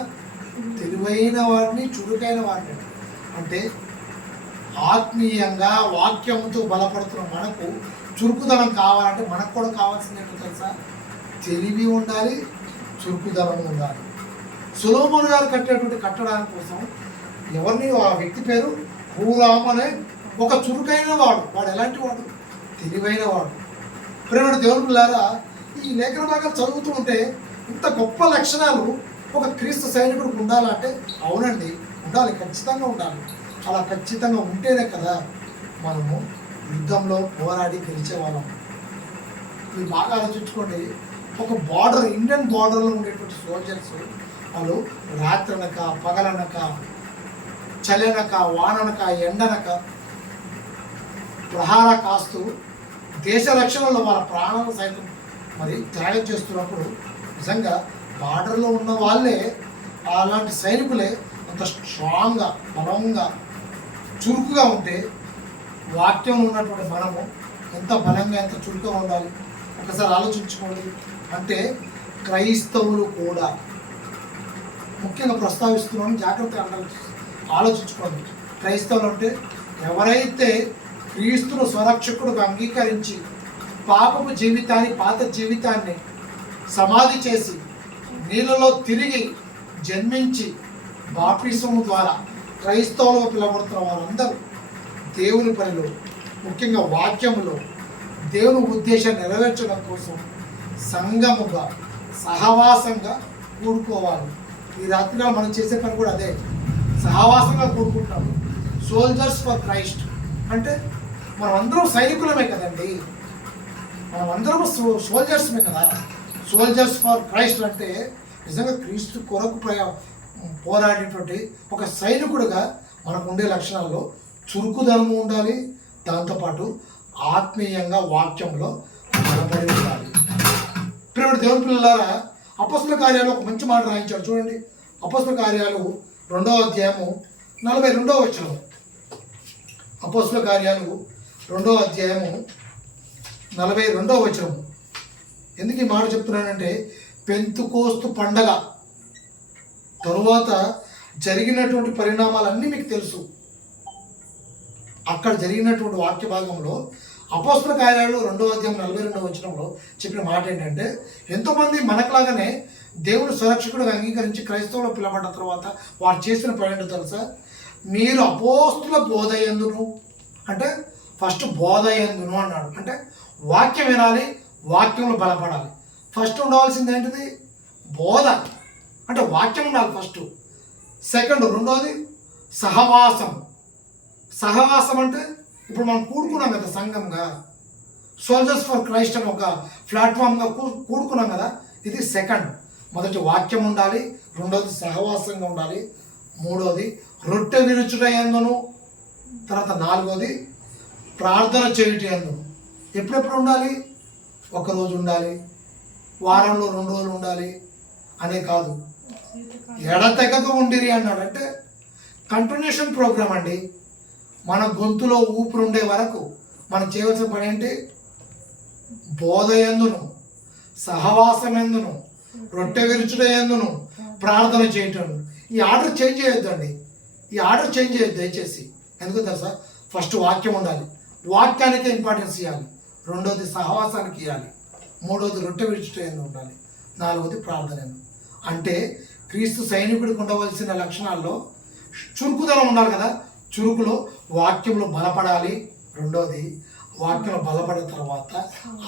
తెలివైన వారిని, చురుకైన వారిని. అంటే ఆత్మీయంగా వాక్యంతో బలపడుతున్న మనకు చురుకుదనం కావాలంటే మనకు కూడా కావాల్సింది ఏంటో తెలుసా? తెలివి ఉండాలి, చురుకుదనం ఉండాలి. సొలొమోను గారు కట్టేటువంటి కట్టడానికి కోసం ఎవరిని, ఆ వ్యక్తి పేరు హూరాము అనే ఒక చురుకైన వాడు. వాడు ఎలాంటి వాడు? తెలివైన వాడు. ప్రేమ దేవుని పిల్లారా, ఈ లేఖన భాగాలు చదువుతూ ఉంటే ఇంత గొప్ప లక్షణాలు ఒక క్రీస్తు సైనికుడికి ఉండాలంటే అవునండి, ఉండాలి, ఖచ్చితంగా ఉండాలి. అలా ఖచ్చితంగా ఉంటేనే కదా మనము యుద్ధంలో పోరాడి గెలిచేవాళ్ళం. మీరు బాగా ఆలోచించుకోండి. ఒక బార్డర్, ఇండియన్ బార్డర్లో ఉండేటువంటి సోల్జర్స్ వాళ్ళు రాత్రనక పగలనక చలనక వాననక ఎండనక ప్రహార కాస్తూ దేశ రక్షణలో వాళ్ళ ప్రాణాలను సైతం మరి త్యాగం చేస్తున్నప్పుడు నిజంగా బార్డర్లో ఉన్న వాళ్ళే, అలాంటి సైనికులే అంత స్ట్రాంగ్గా, బలంగా, చురుకుగా ఉంటే వాక్యం ఉన్నటువంటి మనము ఎంత బలంగా, ఎంత చురుకుగా ఉండాలి. ఒకసారి ఆలోచించుకోండి. అంటే క్రైస్తవులు కూడా ముఖ్యంగా ప్రస్తావిస్తున్నాను, జాగ్రత్తగా ఆలోచించుకోండి. క్రైస్తవులు అంటే ఎవరైతే క్రీస్తును స్వరక్షకుడుగా అంగీకరించి పాపపు జీవితాన్ని, పాత జీవితాన్ని సమాధి చేసి నీళ్ళలో తిరిగి జన్మించి బాప్టిజం ద్వారా క్రైస్తవులుగా పిలువబడుతున్న వారందరూ దేవుని పనిలో, ముఖ్యంగా వాక్యములో దేవుని ఉద్దేశాన్ని నెరవేర్చడం కోసం సంఘముగా, సహవాసంగా కూడుకోవాలి. ఈ రాత్రిగా మనం చేసే పని కూడా అదే, సహవాసంగా కూడుకుంటాము. సోల్జర్స్ ఫర్ క్రైస్ట్ అంటే మనం అందరం సైనికులమే కదండి, మనం అందరం సోల్జర్స్మే కదా. సోల్జర్స్ ఫర్ క్రైస్ట్ అంటే నిజంగా క్రీస్తు కొరకు పోరాడేటువంటి ఒక సైనికుడిగా మనకు ఉండే లక్షణాల్లో చురుకుదనము ఉండాలి. దాంతోపాటు ఆత్మీయంగా వాక్యంలో బలపడి ఉండాలి. ప్రేమ దేవుని పిల్లలారా, అపొస్తలుల కార్యాలు ఒక మంచి మాట రాయించాడు చూడండి. అపొస్తలుల కార్యాలు 2వ అధ్యాయము 42వ వచనం. అపోస్తలుల కార్యాలు 2వ అధ్యాయము 42వ వచనం. ఎందుకు ఈ మాట చెప్తున్నానంటే, పెంతుకోస్తు పండగ తరువాత జరిగినటువంటి పరిణామాలన్నీ మీకు తెలుసు. అక్కడ జరిగినటువంటి వాక్య భాగంలో అపోస్తలుల కార్యాలు 2వ అధ్యాయం 42వ వచనంలో చెప్పిన మాట ఏంటంటే, ఎంతోమంది మనకులాగానే దేవుని సురక్షకుడిగా అంగీకరించి క్రైస్తవులు పిలబడ్డ తర్వాత వారు చేసిన పని ఏంటో తెలుసా? మీరు అపోస్తుల బోధయందును, అంటే ఫస్ట్ బోధయందును అన్నాడు. అంటే వాక్యం వినాలి, వాక్యంలో బలపడాలి. ఫస్ట్ ఉండవలసింది ఏంటిది? బోధ. అంటే వాక్యం ఉండాలి ఫస్ట్. సెకండ్, రెండోది సహవాసం. సహవాసం అంటే ఇప్పుడు మనం కూడుకున్నాం కదా సంఘంగా, సోల్జర్స్ ఫర్ క్రైస్ట్ అని ఒక ప్లాట్ఫామ్గా కూడుకున్నాం కదా. ఇది సెకండ్. మొదటి వాక్యం ఉండాలి, రెండోది సహవాసంగా ఉండాలి, మూడోది రొట్టె విరుచుట యందును, తర్వాత నాలుగోది ప్రార్థన చేయుట యందును. ఎప్పుడెప్పుడు ఉండాలి? ఒకరోజు ఉండాలి, వారంలో 2 రోజులు ఉండాలి అనే కాదు. ఎడతెగక ఉండిరి అన్నాడు. అంటే కంటిన్యూషన్ ప్రోగ్రామ్ అండి. మన గొంతులో ఊపిరి ఉండే వరకు మనం చేయవలసిన పని ఏంటి? బోధ యందును, సహవాసం ఎందును, రొట్టె విరుచుట యందును, ప్రార్థన చేయటం. ఈ ఆర్డర్ చేంజ్ చేయొద్దండి. ఈ ఆర్డర్ చేంజ్ చేయొద్దు దయచేసి. ఎందుకు తెలుసా? ఫస్ట్ వాక్యం ఉండాలి, వాక్యానికి ఇంపార్టెన్స్ ఇవ్వాలి, రెండోది సహవాసానికి ఇవ్వాలి, మూడోది రొట్టె విరుచుట యందు ఉండాలి, నాలుగోది ప్రార్థన. అంటే క్రీస్తు సైనికుడికి ఉండవలసిన లక్షణాల్లో చురుకుదనం ఉండాలి కదా. చురుకులో వాక్యంలో బలపడాలి. రెండోది వాక్యంలో బలపడిన తర్వాత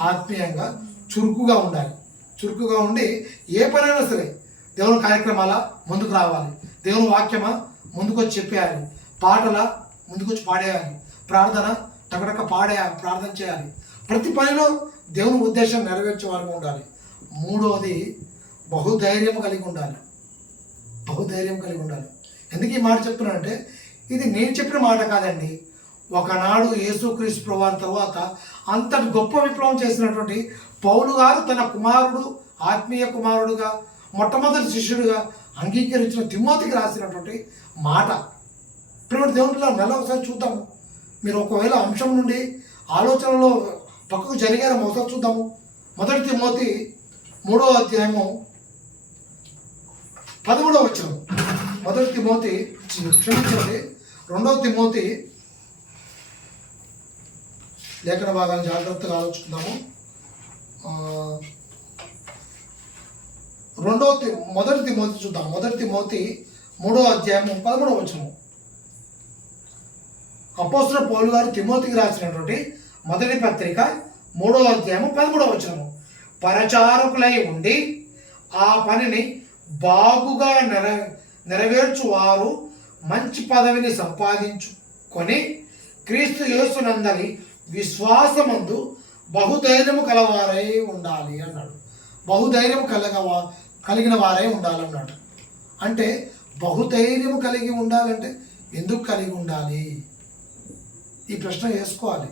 ఆత్మీయంగా చురుకుగా ఉండాలి. చురుకుగా ఉండి ఏ పనైనా సరే దేవుని కార్యక్రమాల ముందుకు రావాలి, దేవుని వాక్యమా ముందుకు వచ్చి చెప్పేయాలి, పాటల ముందుకు వచ్చి పాడేయాలి, ప్రార్థన టకటక ప్రార్థన చేయాలి. ప్రతి పనిలో దేవుని ఉద్దేశం నెరవేర్చే వారికి ఉండాలి. మూడోది బహుధైర్యం కలిగి ఉండాలి. బహుధైర్యం కలిగి ఉండాలి. ఎందుకు ఈ మాట చెప్తున్నానంటే, ఇది నేను చెప్పిన మాట కాదండి. ఒకనాడు యేసుక్రీస్తు ప్రభువారి తర్వాత అంతటి గొప్ప విప్లవం చేసినటువంటి పౌలు గారు తన కుమారుడు, ఆత్మీయ కుమారుడుగా, మొట్టమొదటి శిష్యుడిగా అంగీకరించిన తిమోతికి రాసినటువంటి మాట. ఇప్పుడు దేవునిలో నెల ఒకసారి చూద్దాము. మీరు ఒకవేళ అంశం నుండి ఆలోచనలో పక్కకు జరిగారో ఒకసారి చూద్దాము. మొదటి తిమోతి 3వ అధ్యాయము 13వ వచనం. మొదటి తిమోతి క్షమించండి 2వ తిమోతి లేఖన భాగాన్ని జాగ్రత్తగా ఆలోచుకుందాము. మొదటి తిమోతి చూద్దాం. మొదటి తిమోతి 3వ అధ్యాయము 13వ వచనం. అపోస్తలుడు పౌలు గారు తిమోతికి రాసినటువంటి మొదటి పత్రిక 3వ అధ్యాయము 13వ వచనము. పరచారకులై ఉండి ఆ పనిని బాగుగా నెరవేర్చువారు మంచి పదవిని సంపాదించుకొని క్రీస్తు యేసునందరి విశ్వాసమందు బహుధైర్యము కలవారై ఉండాలి అన్నాడు. బహుధైర్యం కలిగిన వారై ఉండాలన్నాడు. అంటే బహుధైర్యం కలిగి ఉండాలంటే ఎందుకు కలిగి ఉండాలి? ఈ ప్రశ్న వేసుకోవాలి.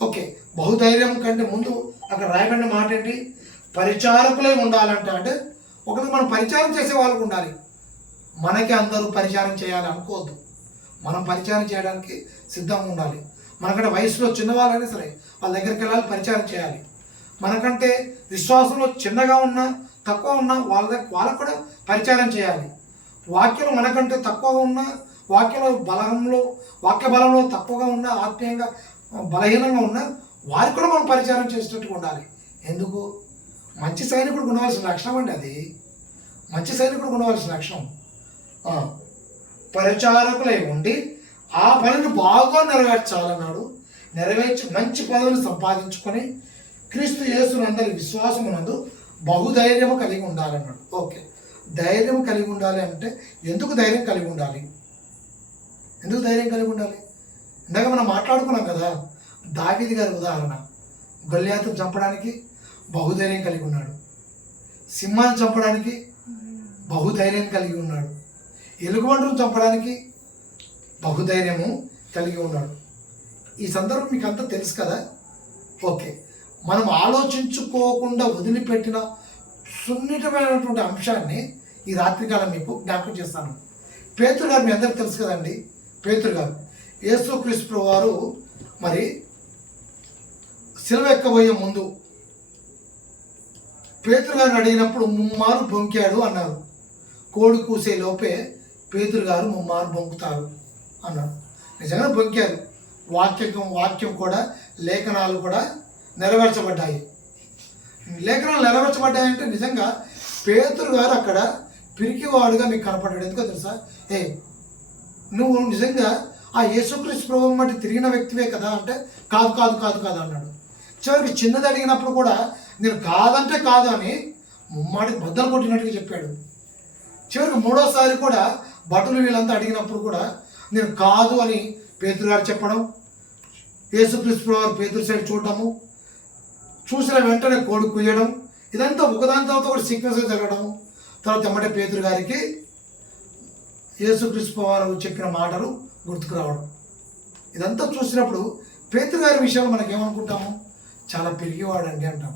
ఓకే, బహుధైర్యం కంటే ముందు అక్కడ రాయబడిన మాట ఏంటి? పరిచారకులై ఉండాలంటే, అంటే ఒకటి మనం పరిచారం చేసే వాళ్ళకు ఉండాలి. మనకి అందరూ పరిచారం చేయాలి అనుకోవద్దు. మనం పరిచారం చేయడానికి సిద్ధంగా ఉండాలి. మనకంటే వయసులో చిన్నవాళ్ళైనా సరే వాళ్ళ దగ్గరికి వెళ్ళాలి, పరిచారం చేయాలి. మనకంటే విశ్వాసంలో చిన్నగా ఉన్నా తక్కువ ఉన్నా వాళ్ళకు కూడా పరిచారం చేయాలి. వాక్యం మనకంటే తక్కువగా ఉన్నా, వాక్య బలంలో తక్కువగా ఉన్నా, ఆత్మీయంగా బలహీనంగా ఉన్నా వారికి కూడా మనం పరిచారం చేసేటట్టుగా ఉండాలి. ఎందుకు? మంచి సైనికుడికి ఉండవలసిన లక్షణం అండి అది. మంచి సైనికుడికి ఉండవలసిన లక్షణం. పరిచారకులై ఉండి ఆ పనిని బాగా నెరవేర్చాలన్నాడు. నెరవేర్చి మంచి పదవిని సంపాదించుకొని క్రీస్తు యేసునందరి విశ్వాసమునందు బహుధైర్యము కలిగి ఉండాలన్నాడు. ఓకే, ధైర్యం కలిగి ఉండాలి అంటే ఎందుకు ధైర్యం కలిగి ఉండాలి? ఎందుకు ధైర్యం కలిగి ఉండాలి? ఇందాక మనం మాట్లాడుకున్నాం కదా, దావీదు గారి ఉదాహరణ. గొల్లియాతును చంపడానికి బహుధైర్యం కలిగి ఉన్నాడు, సింహాన్ని చంపడానికి బహుధైర్యం కలిగి ఉన్నాడు, ఎలుగుబంటును చంపడానికి బహుధైర్యము కలిగి ఉన్నాడు. ఈ సందర్భం మీకు అంతా తెలుసు కదా. ఓకే, మనం ఆలోచించుకోకుండా వదిలిపెట్టిన సున్నితమైనటువంటి అంశాన్ని ఈ రాత్రికాలం మీకు జ్ఞాపకం చేస్తాను. పేతురు గారు మీ అందరికీ తెలుసు కదండి. పేతురు గారు యేసుక్రీస్తు వారు మరి సిలువ ఎక్కబోయే ముందు పేతురు గారిని అడిగినప్పుడు ముమ్మారు బొంకాడు అన్నారు. కోడి కూసే లోపే పేతురు గారు ముమ్మారు బొంకుతారు అన్నారు. నిజంగా బొంకారు. వాక్యం కూడా లేఖనాలు కూడా నెరవేర్చబడ్డాయి. లేఖనాలు నెరవేర్చబడ్డాయంటే నిజంగా పేతురు గారు అక్కడ పిరికివాడుగా మీకు కనపడ్డాడు. ఎందుకో తెలుసా? నువ్వు నిజంగా ఆ యేసుక్రీస్తు ప్రభువు బట్టి తిరిగిన వ్యక్తివే కదా అంటే కాదు కాదు కాదు కాదు అన్నాడు. చివరికి చిన్నది అడిగినప్పుడు కూడా నేను కాదంటే కాదు అని ముమ్మాడికి బద్దలు కొట్టినట్టుగా చెప్పాడు. చివరికి మూడోసారి కూడా భటులు వీళ్ళంతా అడిగినప్పుడు కూడా నేను కాదు అని పేతురు గారు చెప్పడం, యేసుక్రీస్తు ప్రభువు పేతురు సైడ్ చూడటము, చూసిన వెంటనే కోడి కుయ్యడం, ఇదంతా ఒకదాని తర్వాత కూడా సీక్వెన్స్గా జరగడం. తర్వాత ఎమ్మటే పేతురు గారికి యేసుక్రీస్తు ప్రభువు చెప్పిన మాటలు గుర్తుకు రావడం. ఇదంతా చూసినప్పుడు పేతురు గారి విషయంలో మనకేమనుకుంటాము? చాలా పెరిగేవాడండి అంటాం.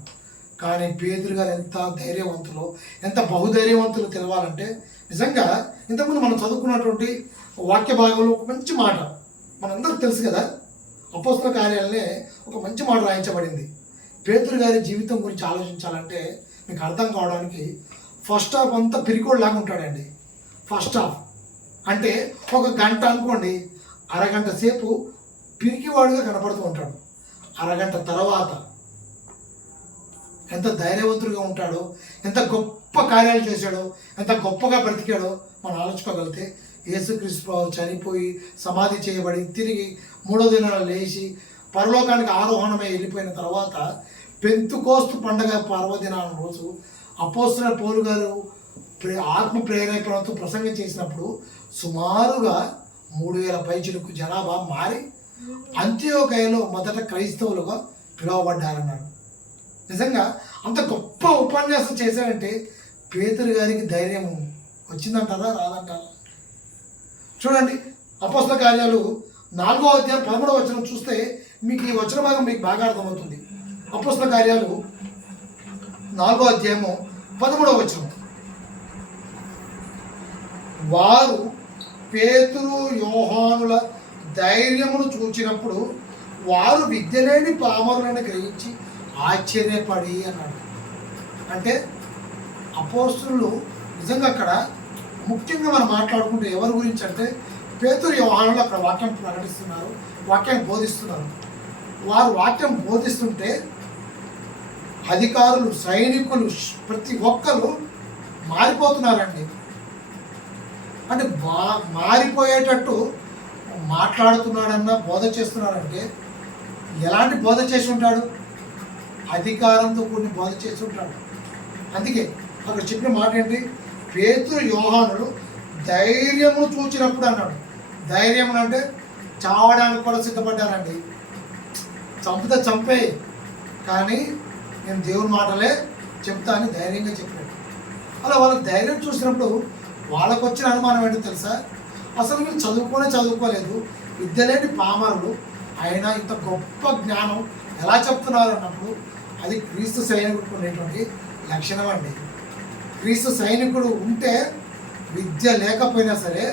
కానీ పేతురు గారు ఎంత ధైర్యవంతులో, ఎంత బహుధైర్యవంతులు తెలవాలంటే నిజంగా ఇంతకుముందు మనం చదువుకున్నటువంటి వాక్య భాగంలో ఒక మంచి మాట మనందరికి తెలుసు కదా. అపోస్తల కార్యాలనే ఒక మంచి మాట రాయించబడింది. పేతురు గారి జీవితం గురించి ఆలోచించాలంటే మీకు అర్థం కావడానికి ఫస్ట్ హాఫ్ అంతా పిరికోడ్లాగా ఉంటాడండి. ఫస్ట్ హాఫ్ అంటే ఒక గంట అనుకోండి, అరగంట సేపు పిరికివాడుగా కనపడుతూ ఉంటాడు. అరగంట తర్వాత ఎంత ధైర్యవంతుడిగా ఉంటాడో, ఎంత గొప్ప కార్యాలు చేశాడో, ఎంత గొప్పగా బ్రతికాడో మనం ఆలోచించుకోగలిగితే యేసుక్రీస్తు ప్రభువు చనిపోయి సమాధి చేయబడి తిరిగి మూడో దినాలు లేచి పరలోకానికి ఆరోహణమై వెళ్ళిపోయిన తర్వాత పెంతుకోస్తు పండగ పర్వదినాల రోజు అపోస్తలుడైన పౌలు గారు ఆత్మ ప్రేరేపణతో ప్రసంగం చేసినప్పుడు సుమారుగా 3000 పైచిలకు జనాభా మారి అంత్యోకయలో మొదట క్రైస్తవులుగా పిలువబడ్డారన్నాడు. నిజంగా అంత గొప్ప ఉపన్యాసం చేశాడంటే పేతురు గారికి ధైర్యం వచ్చిందంటారా రాదంటారా? చూడండి, అపోస్తల కార్యాలు 4వ అధ్యాయం 13వ వచనం చూస్తే మీకు ఈ వచన భాగం మీకు బాగా అర్థమవుతుంది. అపోస్తల కార్యాలు 4వ అధ్యాయము 13వ వచనం. వారు పేతురు యోహానుల ధైర్యమును చూచినప్పుడు వారు విద్య లేని పామరులను గ్రహించి ఆశ్చర్యపడి అన్నాడు. అంటే అపోస్తలులు నిజంగా అక్కడ ముఖ్యంగా మనం మాట్లాడుకుంటే ఎవరి గురించి అంటే పేతురు యోహానులు అక్కడ వాక్యం ప్రకటిస్తున్నారు, వాక్యాన్ని బోధిస్తున్నారు. వారు వాక్యం బోధిస్తుంటే అధికారులు, సైనికులు ప్రతి ఒక్కరు మారిపోతున్నారండి. అంటే మారిపోయేటట్టు మాట్లాడుతున్నాడన్నా బోధ చేస్తున్నాడంటే ఎలాంటి బోధ చేసి ఉంటాడు? అధికారంతో కూడిన బోధ చేసి ఉంటాడు. అందుకే అక్కడ చెప్పిన మాట ఏంటి? పేతురు యోహానులు ధైర్యమును చూచినప్పుడు అన్నాడు. ధైర్యం అంటే చావడానికి కూడా సిద్ధపడ్డారండి. చంపితే చంపే, కానీ నేను దేవుని మాటలే చెప్తా అని ధైర్యంగా చెప్పాడు. అలా వాళ్ళకి ధైర్యం చూసినప్పుడు వాళ్ళకు వచ్చిన అనుమానం ఏంటో తెలుసా? అసలు వీళ్ళు చదువుకోలేదు, విద్య లేని పామరులు, అయినా ఇంత గొప్ప జ్ఞానం ఎలా చెప్తున్నారు అన్నప్పుడు అది క్రీస్తు సైనికుడికి ఉండేటువంటి లక్షణం అండి. క్రీస్తు సైనికుడు ఉంటే విద్య లేకపోయినా సరే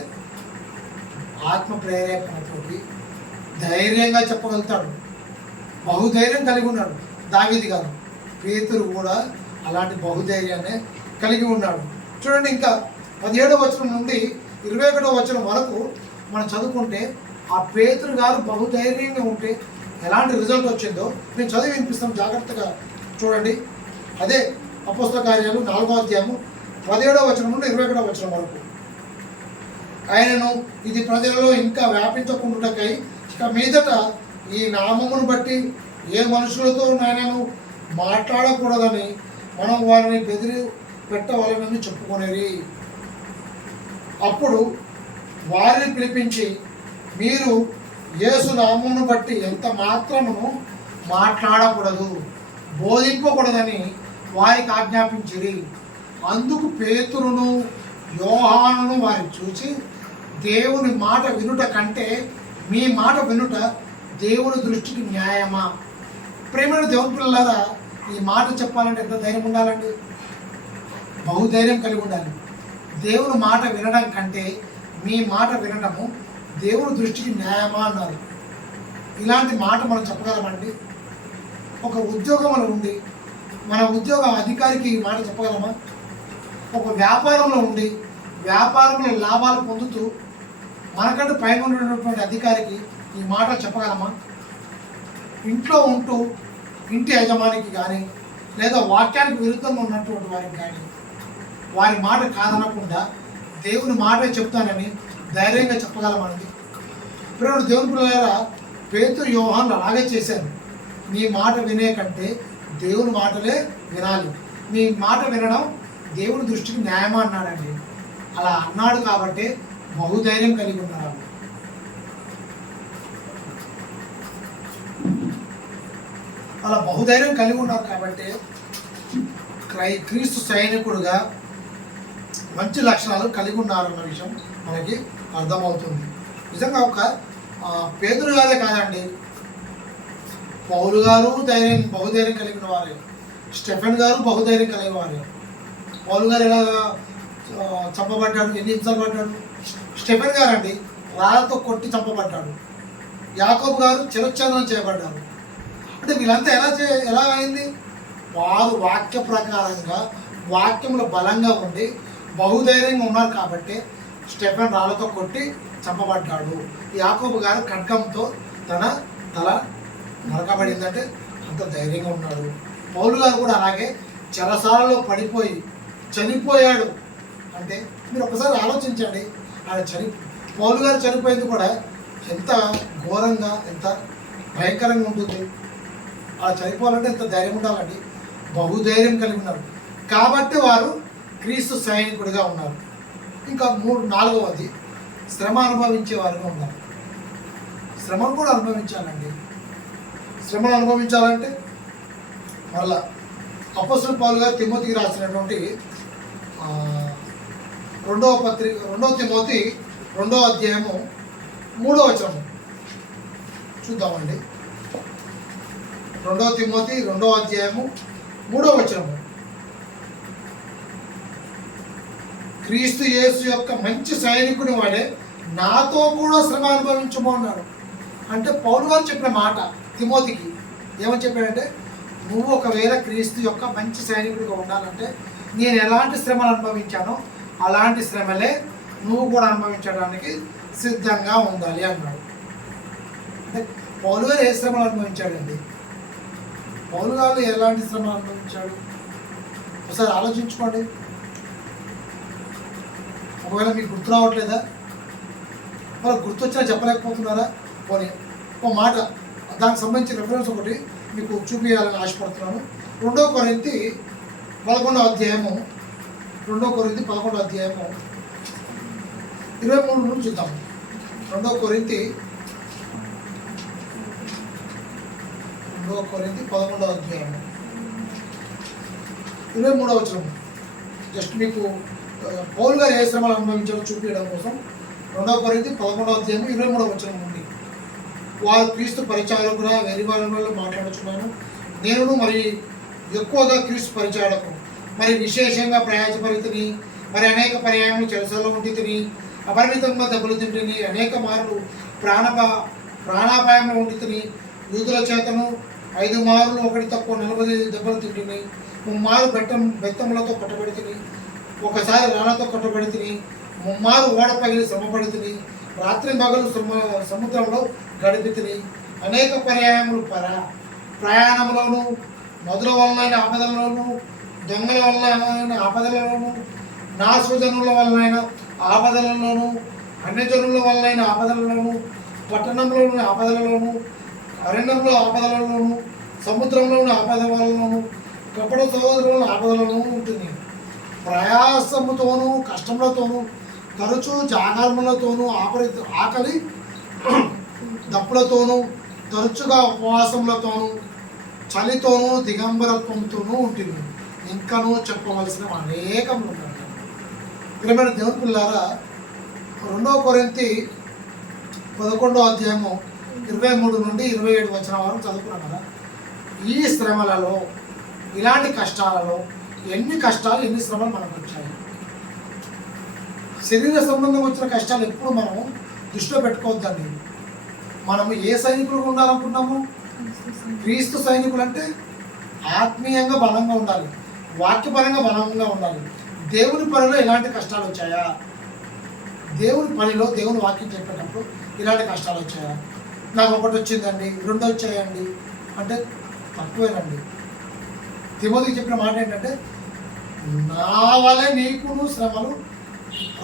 ఆత్మ ప్రేరేపణతోటి ధైర్యంగా చెప్పగలుగుతాడు. బహుధైర్యం కలిగి ఉన్నాడు దావీదు గారు. పేతురు కూడా అలాంటి బహుధైర్యాన్ని కలిగి ఉన్నాడు. చూడండి, ఇంకా 17వ వచనం నుండి 21వ వచనం వరకు మనం చదువుకుంటే ఆ పేతురు గారు బహుధైర్యంగా ఉంటే ఎలాంటి రిజల్ట్ వచ్చిందో నేను చదివి వినిపిస్తాను, జాగ్రత్తగా చూడండి. అదే అపోస్తల కార్యాలు 4వ అధ్యాయము 17వ వచనం నుండి 21వ వచనం వరకు. ఆయనను ఇది ప్రజలలో ఇంకా వ్యాపించకుండాకై ఇక మీదట ఈ నామమును బట్టి ఏ మనుషులతో నాయనను మాట్లాడకూడదని మనం వారిని బెదిరి పెట్టవలనని చెప్పుకొనేది. అప్పుడు వారిని పిలిపించి మీరు యేసు నామమును బట్టి ఎంత మాత్రమును మాట్లాడకూడదు, బోధింపకూడదని వారికి ఆజ్ఞాపించిరి. అందుకు పేతురును యోహానును వారిని చూసి దేవుని మాట వినుట కంటే మీ మాట వినుట దేవుని దృష్టికి న్యాయమా? ప్రేమైన దేవుని పిల్లలారా, ఈ మాట చెప్పాలంటే ఎంత ధైర్యం ఉండాలండి? బహుధైర్యం కలిగి ఉండాలి. దేవుని మాట వినడం కంటే మీ మాట వినడము దేవుని దృష్టికి న్యాయమా అన్నారు. ఇలాంటి మాట మనం చెప్పగలమండి? ఒక ఉద్యోగంలో ఉండి మన ఉద్యోగ అధికారికి ఈ మాట చెప్పగలమా? ఒక వ్యాపారంలో ఉండి వ్యాపారంలో లాభాలు పొందుతూ మనకంటే పైన ఉన్నటువంటి అధికారికి ఈ మాట చెప్పగలమా? ఇంట్లో ఉంటూ ఇంటి యజమానికి కానీ లేదా వాక్యానికి విరుద్ధంగా ఉన్నటువంటి వారికి కానీ వారి మాట కాదనకుండా దేవుని మాటే చెప్తానని ధైర్యంగా చెప్పగలమండి. ఇప్పుడు దేవుని పిల్లలారా, పేతురు యోహాను అలాగే చేశారు. మీ మాట వినే కంటే దేవుని మాటలే వినాలి, మీ మాట వినడం దేవుని దృష్టికి న్యాయమా అన్నాడండి. అలా అన్నాడు కాబట్టి బహుధైర్యం కలిగి ఉన్నారు. అలా బహుధైర్యం కలిగి ఉన్నారు కాబట్టి క్రీస్తు సైనికుడుగా మంచి లక్షణాలు కలిగి ఉన్నారు అన్న విషయం మనకి అర్థమవుతుంది. నిజంగా ఒక పేతురు గారే కాదండి, పౌలు గారు బహుధైర్యం కలిగిన వారే, స్టెఫెన్ గారు బహుధైర్యం కలిగిన వారే. పౌలు గారు ఎలా చంపబడ్డాడు, ఎన్ని హింసలు పడ్డాడు? స్టెఫెన్ గారు అండి రాళ్ళతో కొట్టి చంపబడ్డాడు. యాకోబు గారు చిరచ్ఛేదనం చేయబడ్డారు. అంటే వీళ్ళంతా ఎలా అయింది? వారు వాక్య ప్రకారంగా వాక్యంలో బలంగా ఉండి బహుధైర్యంగా ఉన్నారు కాబట్టి స్టెఫెన్ రాళ్ళతో కొట్టి చంపబడ్డాడు. యాకోబు గారు ఖడ్గంతో తన తల నరకబడిందంటే అంత ధైర్యంగా ఉన్నాడు. పౌలు గారు కూడా అలాగే చెరసాలలో పడిపోయి చనిపోయాడు. అంటే మీరు ఒకసారి ఆలోచించండి, ఆయన పౌలు గారు చనిపోయింది కూడా ఎంత ఘోరంగా ఎంత భయంకరంగా ఉంటుంది. అలా చనిపోవాలంటే ఎంత ధైర్యం ఉండాలండి. బహుధైర్యం కలిగి ఉన్నారు కాబట్టి వారు క్రీస్తు సైనికుడిగా ఉన్నారు. ఇంకా నాలుగవది శ్రమ అనుభవించే వారుగా ఉన్నారు. శ్రమను కూడా అనుభవించాలండి. శ్రమను అనుభవించాలంటే మళ్ళా అపోస్తలుడు పౌలు గారు తిమోతికి రాసినటువంటి 2 తిమోతి 2వ అధ్యాయము 3వ వచనం చూద్దామండి. 2 తిమోతి 2వ అధ్యాయము 3వ వచనము. క్రీస్తు యేసు యొక్క మంచి సైనికుని వాడే నాతో కూడా శ్రమ అనుభవించము అన్నాడు. అంటే పౌలు గారు చెప్పిన మాట తిమోతికి ఏమని చెప్పాడంటే, నువ్వు ఒకవేళ క్రీస్తు యొక్క మంచి సైనికుడిగా ఉండాలంటే నేను ఎలాంటి శ్రమలు అనుభవించానో అలాంటి శ్రమలే నువ్వు కూడా అనుభవించడానికి సిద్ధంగా ఉండాలి అన్నాడు. అంటే పౌలు గారు ఏ శ్రమలు అనుభవించాడండి? పౌలు గారు ఎలాంటి శ్రమలు అనుభవించాడు ఒకసారి ఆలోచించుకోండి. ఒకవేళ మీకు గుర్తు రావట్లేదా? మరి గుర్తొచ్చినా చెప్పలేకపోతున్నారా? పోనీ ఒక మాట దానికి సంబంధించిన రెఫరెన్స్ ఒకటి మీకు చూపించాలని ఆశపడుతున్నాను. 2 కొరింథీ 11వ అధ్యాయము 23 నుంచి చూద్దాం. 2 కొరింథీ 11వ అధ్యాయము 23వ వచనం. జస్ట్ మీకు పౌలు గారు ఏ శ్రమలు అనుభవించాలో చూపించడం కోసం 2 కొరింథీ 11వ అధ్యాయము 23వ వచనం ఉంది. వారు క్రీస్తు పరిచారకురా వేరే వాళ్ళ మాట్లాడుతున్నాను. నేను మరి ఎక్కువగా క్రీస్తు పరిచారకు, మరి విశేషంగా ప్రయాసపరితిని, మరి అనేక పర్యాయములు చెరసలో ఉండితిని, అపరిమితంగా దెబ్బలు తింటిని, అనేక మార్లు ప్రాణాపాయంలో ఉండితిని, యూదుల చేతను 5 మార్లు 1 తక్కువ 40 దెబ్బలు తింటిని, 3 మారు బెత్తములతో కొట్టబడితిని, ఒకసారి రాళ్లతో కొట్టబడితిని, 3 మారు ఓడ పగిలి శ్రమపడితిని, రాత్రి పగలు సముద్రంలో గడిపితిని, అనేక పర్యాయములు ప్రయాణంలోను, నదుల వలన ఆపదలలోను, దొంగల వలన ఆపదలలోను, నాశజనుల వలన ఆపదలలోను, అన్యజనుల వలన ఆపదలలోను, పట్టణంలోని ఆపదలలోను, అరణ్యంలో ఆపదలలోను, సముద్రంలోని ఆపదలలోను, కపట సహోదరుల ఆపదలలోను ఉంటుంది. ప్రయాసముతోనూ కష్టములతోనూ తరచూ జాగరణలతోనూ ఆకలి దప్పులతోనూ తరచుగా ఉపవాసములతోనూ చలితోనూ దిగంబరత్వంతోనూ ఉంటుంది. ఇంకనూ చెప్పవలసిన అనేకములు ఉన్నాయి. ప్రియమైన దేవుని పిల్లారా, 2 కొరింథీ 11వ అధ్యాయము 23 నుండి 27 వచనం వరకు చదువుకున్నాం కదా. ఈ శ్రమలలో ఇలాంటి కష్టాలలో ఎన్ని శ్రమలు మనకు వచ్చాయి. శరీర సంబంధం వచ్చిన కష్టాలు ఎప్పుడు మనం దృష్టిలో పెట్టుకోవద్దండి. మనము ఏ సైనికులుగా ఉండాలనుకుంటున్నాము? క్రీస్తు సైనికులు అంటే ఆత్మీయంగా బలంగా ఉండాలి, వాక్యపరంగా బలంగా ఉండాలి. దేవుని పనిలో ఎలాంటి కష్టాలు వచ్చాయా? దేవుని పనిలో దేవుని వాక్యం చెప్పేటప్పుడు ఇలాంటి కష్టాలు వచ్చాయా? నాకు ఒకటి వచ్చిందండి, రెండు వచ్చాయండి అంటే తక్కువేనండి. తిమోతికి చెప్పిన మాట ఏంటంటే, నా వలె నీకును శ్రమలు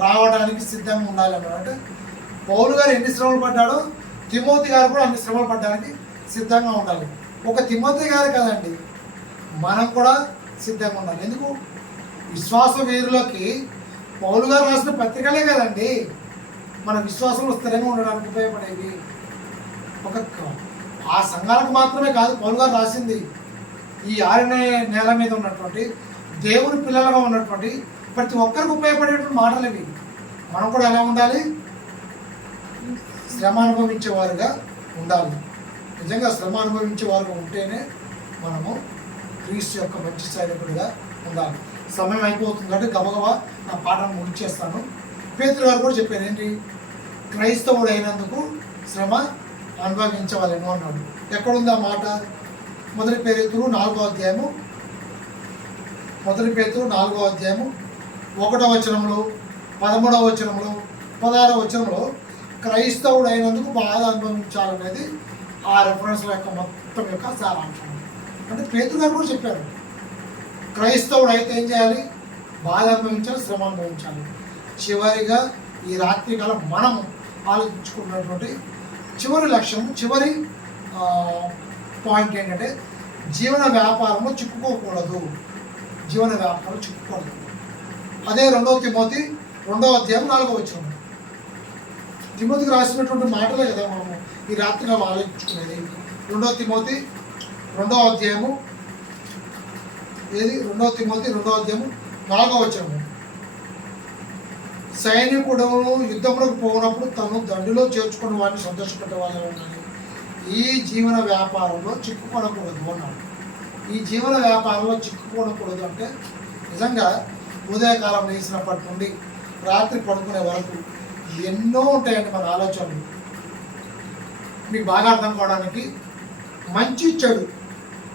రావడానికి సిద్ధంగా ఉండాలి అన్నాడు. అంటే పౌలు గారు ఎన్ని శ్రమలు పడ్డాడో తిమోతి గారు కూడా అన్ని శ్రమలు పడడానికి సిద్ధంగా ఉండాలి. ఒక తిమోతి గారు కదండి, మనం కూడా సిద్ధంగా ఉండాలి. ఎందుకు? విశ్వాస వీరులకి పౌలు గారు రాసిన పత్రికలే కదండి మన విశ్వాసంలో స్థిరంగా ఉండడానికి ఉపయోగపడేవి. ఒక ఆ సంఘాలకు మాత్రమే కాదు పౌలు గారు రాసింది, ఈ ఆరనే నేల మీద ఉన్నటువంటి దేవుని పిల్లలుగా ఉన్నటువంటి ప్రతి ఒక్కరికి ఉపయోగపడేటువంటి మాటలు ఇవి. మనం కూడా ఎలా ఉండాలి? శ్రమ అనుభవించేవారుగా ఉండాలి. నిజంగా శ్రమ అనుభవించేవారుగా ఉంటేనే మనము క్రీస్తు యొక్క మంచి సైనికుడిగా ఉండాలి. సమయం అయిపోతుంది కాబట్టి గబగబా నా పాఠం ముగిచేస్తాను. పేతురు గారు కూడా చెప్పారు ఏంటి? క్రైస్తవుడు అయినందుకు శ్రమ అనుభవించవలెను అన్నాడు. ఎక్కడుంది ఆ మాట? మొదటి పేతురు 4వ అధ్యాయము 1వ వచనంలో, 13వ వచనంలో, 16వ వచనంలో క్రైస్తవుడు అయినందుకు బాధ అనుభవించాలనేది ఆ రెఫరెన్స్ల యొక్క మొత్తం యొక్క సారాంశం. అంటే పేతురు గారు కూడా చెప్పారు, క్రైస్తవుడు అయితే ఏం చేయాలి? బాధ అనుభవించాలి, శ్రమ అనుభవించాలి. చివరిగా ఈ రాత్రికాలం మనం ఆలోచించుకున్నటువంటి చివరి లక్ష్యం, చివరి పాయింట్ ఏంటంటే జీవన వ్యాపారంలో చిక్కుకోకూడదు. జీవన వ్యాపారంలో చిక్కుకోకూడదు. అదే 2వ తిమోతి 2వ అధ్యాయం 4వ వచనం. తిమోతికి రాసినటువంటి మాటలే కదా మనము ఈ రాత్రికాలం ఆలోచించుకునేది. 2వ తిమోతి 2వ అధ్యాయము 4వ వచనము. సైనికుడు యుద్ధంలోకి పోయినప్పుడు తను దండులో చేర్చుకున్న వాడిని సంతోషపెట్టే వాళ్ళని ఉండాలి. ఈ జీవన వ్యాపారంలో చిక్కుకోకూడదు అన్నాడు. ఈ జీవన వ్యాపారంలో చిక్కుకోకూడదు అంటే నిజంగా ఉదయకాలం లేచినప్పటి నుండి రాత్రి పడుకునే వరకు ఎన్నో ఉంటాయండి మన ఆలోచనలు. మీకు బాగా అర్థం కావడానికి మంచి చెడు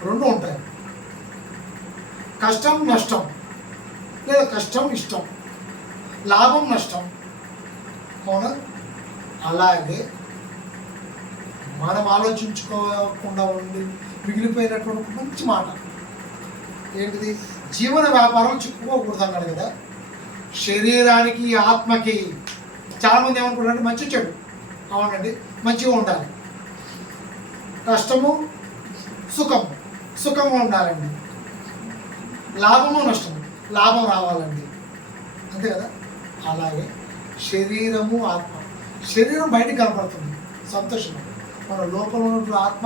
రెండు ఉంటాయి. కష్టం నష్టం, లేదా కష్టం ఇష్టం, లాభం నష్టం. అవునా? అలాగే మనం ఆలోచించుకోకుండా ఉండి మిగిలిపోయినటువంటి మంచి మాట ఏంటిది? జీవన వ్యాపారం చిక్కుకోకూడదు అన్నాడు కదా. శరీరానికి ఆత్మకి చాలామంది ఏమనుకుంటారంటే మంచి చెడు. అవునండి, మంచిగా ఉండాలి. కష్టము సుఖము, సుఖంగా ఉండాలండి. లాభము నష్టము, లాభం రావాలండి. అంతే కదా. అలాగే శరీరము ఆత్మ. శరీరం బయటికి కనపడుతుంది సంతోషం. మన లోపల ఉన్నటువంటి ఆత్మ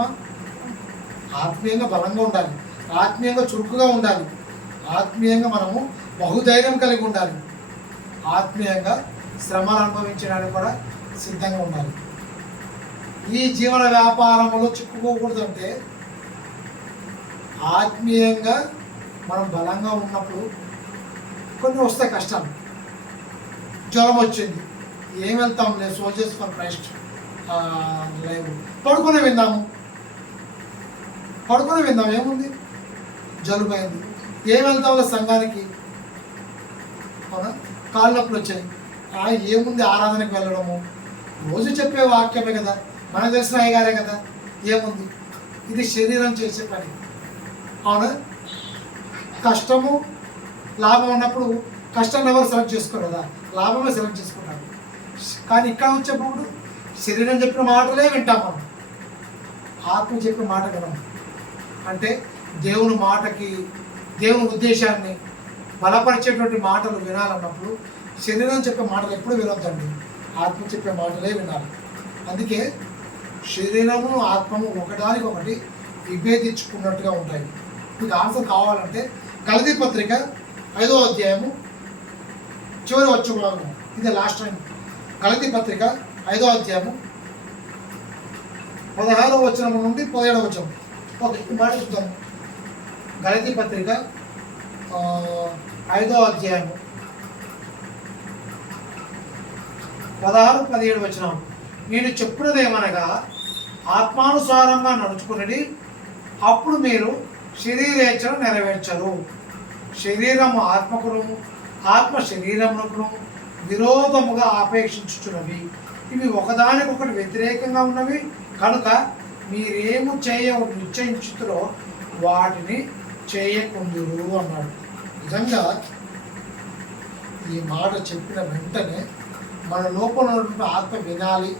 ఆత్మీయంగా బలంగా ఉండాలి, ఆత్మీయంగా చురుకుగా ఉండాలి, ఆత్మీయంగా మనము బహుధైర్యం కలిగి ఉండాలి, ఆత్మీయంగా శ్రమలు అనుభవించడానికి కూడా సిద్ధంగా ఉండాలి. ఈ జీవన వ్యాపారంలో చిక్కుకోకూడదు అంటే ఆత్మీయంగా మనం బలంగా ఉన్నప్పుడు కొన్ని వస్తాయి కష్టాలు. జ్వరం వచ్చింది, ఏం వెళ్తాం లేదు, సోల్జర్స్ ఫర్ క్రైస్ట్ లేదు, పడుకునే విందాము ఏముంది, జలుబు అయింది, ఏం వెళ్తాం సంఘానికి. అవునా? కాళ్ళ నొప్పులు వచ్చాయి, ఏముంది ఆరాధనకి వెళ్ళడము, రోజు చెప్పే వాక్యమే కదా, మనకు తెలిసిన అయ్యగారే కదా, ఏముంది. ఇది శరీరం చేసే పని. అవునా? కష్టము లాభం ఉన్నప్పుడు కష్టాన్ని ఎవరు సెలెక్ట్ చేసుకోరు కదా, లాభమే సెలెక్ట్ చేసుకుంటారు. కానీ ఇక్కడ వచ్చేటప్పుడు శరీరం చెప్పిన మాటలే వింటాం మనం, ఆత్మ చెప్పిన మాట వినం. అంటే దేవుని మాటకి, దేవుని ఉద్దేశాన్ని బలపరిచేటువంటి మాటలు వినాలన్నప్పుడు శరీరం చెప్పే మాటలు ఎప్పుడు వినొద్దండి, ఆత్మ చెప్పే మాటలే వినాలి. అందుకే శరీరము ఆత్మము ఒకదానికొకటి విభేదించుకున్నట్టుగా ఉంటాయి. మీకు ఆన్సర్ కావాలంటే గలతీ పత్రిక 5వ అధ్యాయము చివరి వచ్చే భాగం, ఇదే లాస్ట్ టైం. గలతీ పత్రిక 5వ అధ్యాయము 16వ వచనం నుండి 17వ వచనం. ఓకే, ఈ మాట చూద్దాము. గలతీ పత్రిక 5వ అధ్యాయము 16-17 వచనం. నేను చెప్పున్నదేమనగా ఆత్మానుసారంగా నడుచుకుని అప్పుడు మీరు శరీరేచ్ఛను నెరవేర్చరు. శరీరము ఆత్మకును, ఆత్మ శరీరమునకును విరోధముగా ఆపేక్షించుచున్నవి. ఇవి ఒకదానికొకటి వ్యతిరేకంగా ఉన్నవి కనుక మీరేము నిశ్చయించుతురో వాటిని చేయకుందురు అన్నాడు. నిజంగా ఈ మాట చెప్పిన వెంటనే మన లోపల ఉన్నటువంటి ఆత్మ వినాలి,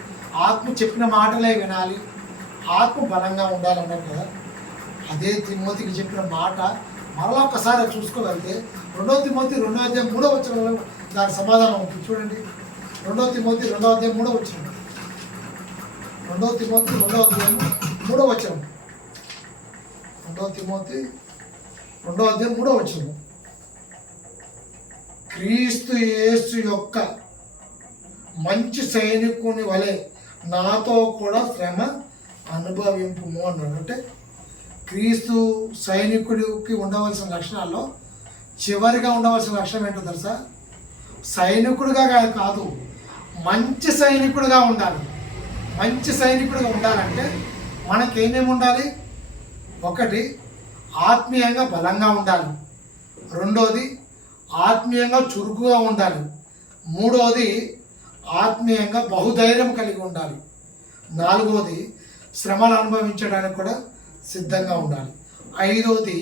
ఆత్మ చెప్పిన మాటలే వినాలి, ఆత్మ బలంగా ఉండాలన్నారు కదా. అదే తిమోతికి చెప్పిన మాట మరలా ఒక్కసారి చూసుకోగలిగితే 2 తిమోతి 2వ అధ్యాయం 3వ వచనంలో దాని సమాధానం ఉంటుంది. చూడండి, 2 తిమోతి 2వ అధ్యాయం 3వ వచనం. 2 తిమోతి 2వ అధ్యాయం 3వ వచనం. 2 తిమోతి 2వ అధ్యాయం 3వ వచనం. క్రీస్తు యేసు యొక్క మంచి సైనికుని వలె నాతో కూడా శ్రమ అనుభవింపుము అన్నాడు. అంటే క్రీస్తు సైనికుడికి ఉండవలసిన లక్షణాల్లో చివరిగా ఉండవలసిన లక్షణం ఏంటో తెలుసా? సైనికుడిగా కాదు, మంచి సైనికుడిగా ఉండాలి. మంచి సైనికుడిగా ఉండాలంటే మనకేమేమి ఉండాలి? 1, ఆత్మీయంగా బలంగా ఉండాలి. 2, ఆత్మీయంగా చురుకుగా ఉండాలి. 3, ఆత్మీయంగా బహుధైర్యం కలిగి ఉండాలి. 4, శ్రమలు అనుభవించడానికి కూడా సిద్ధంగా ఉండాలి. 5,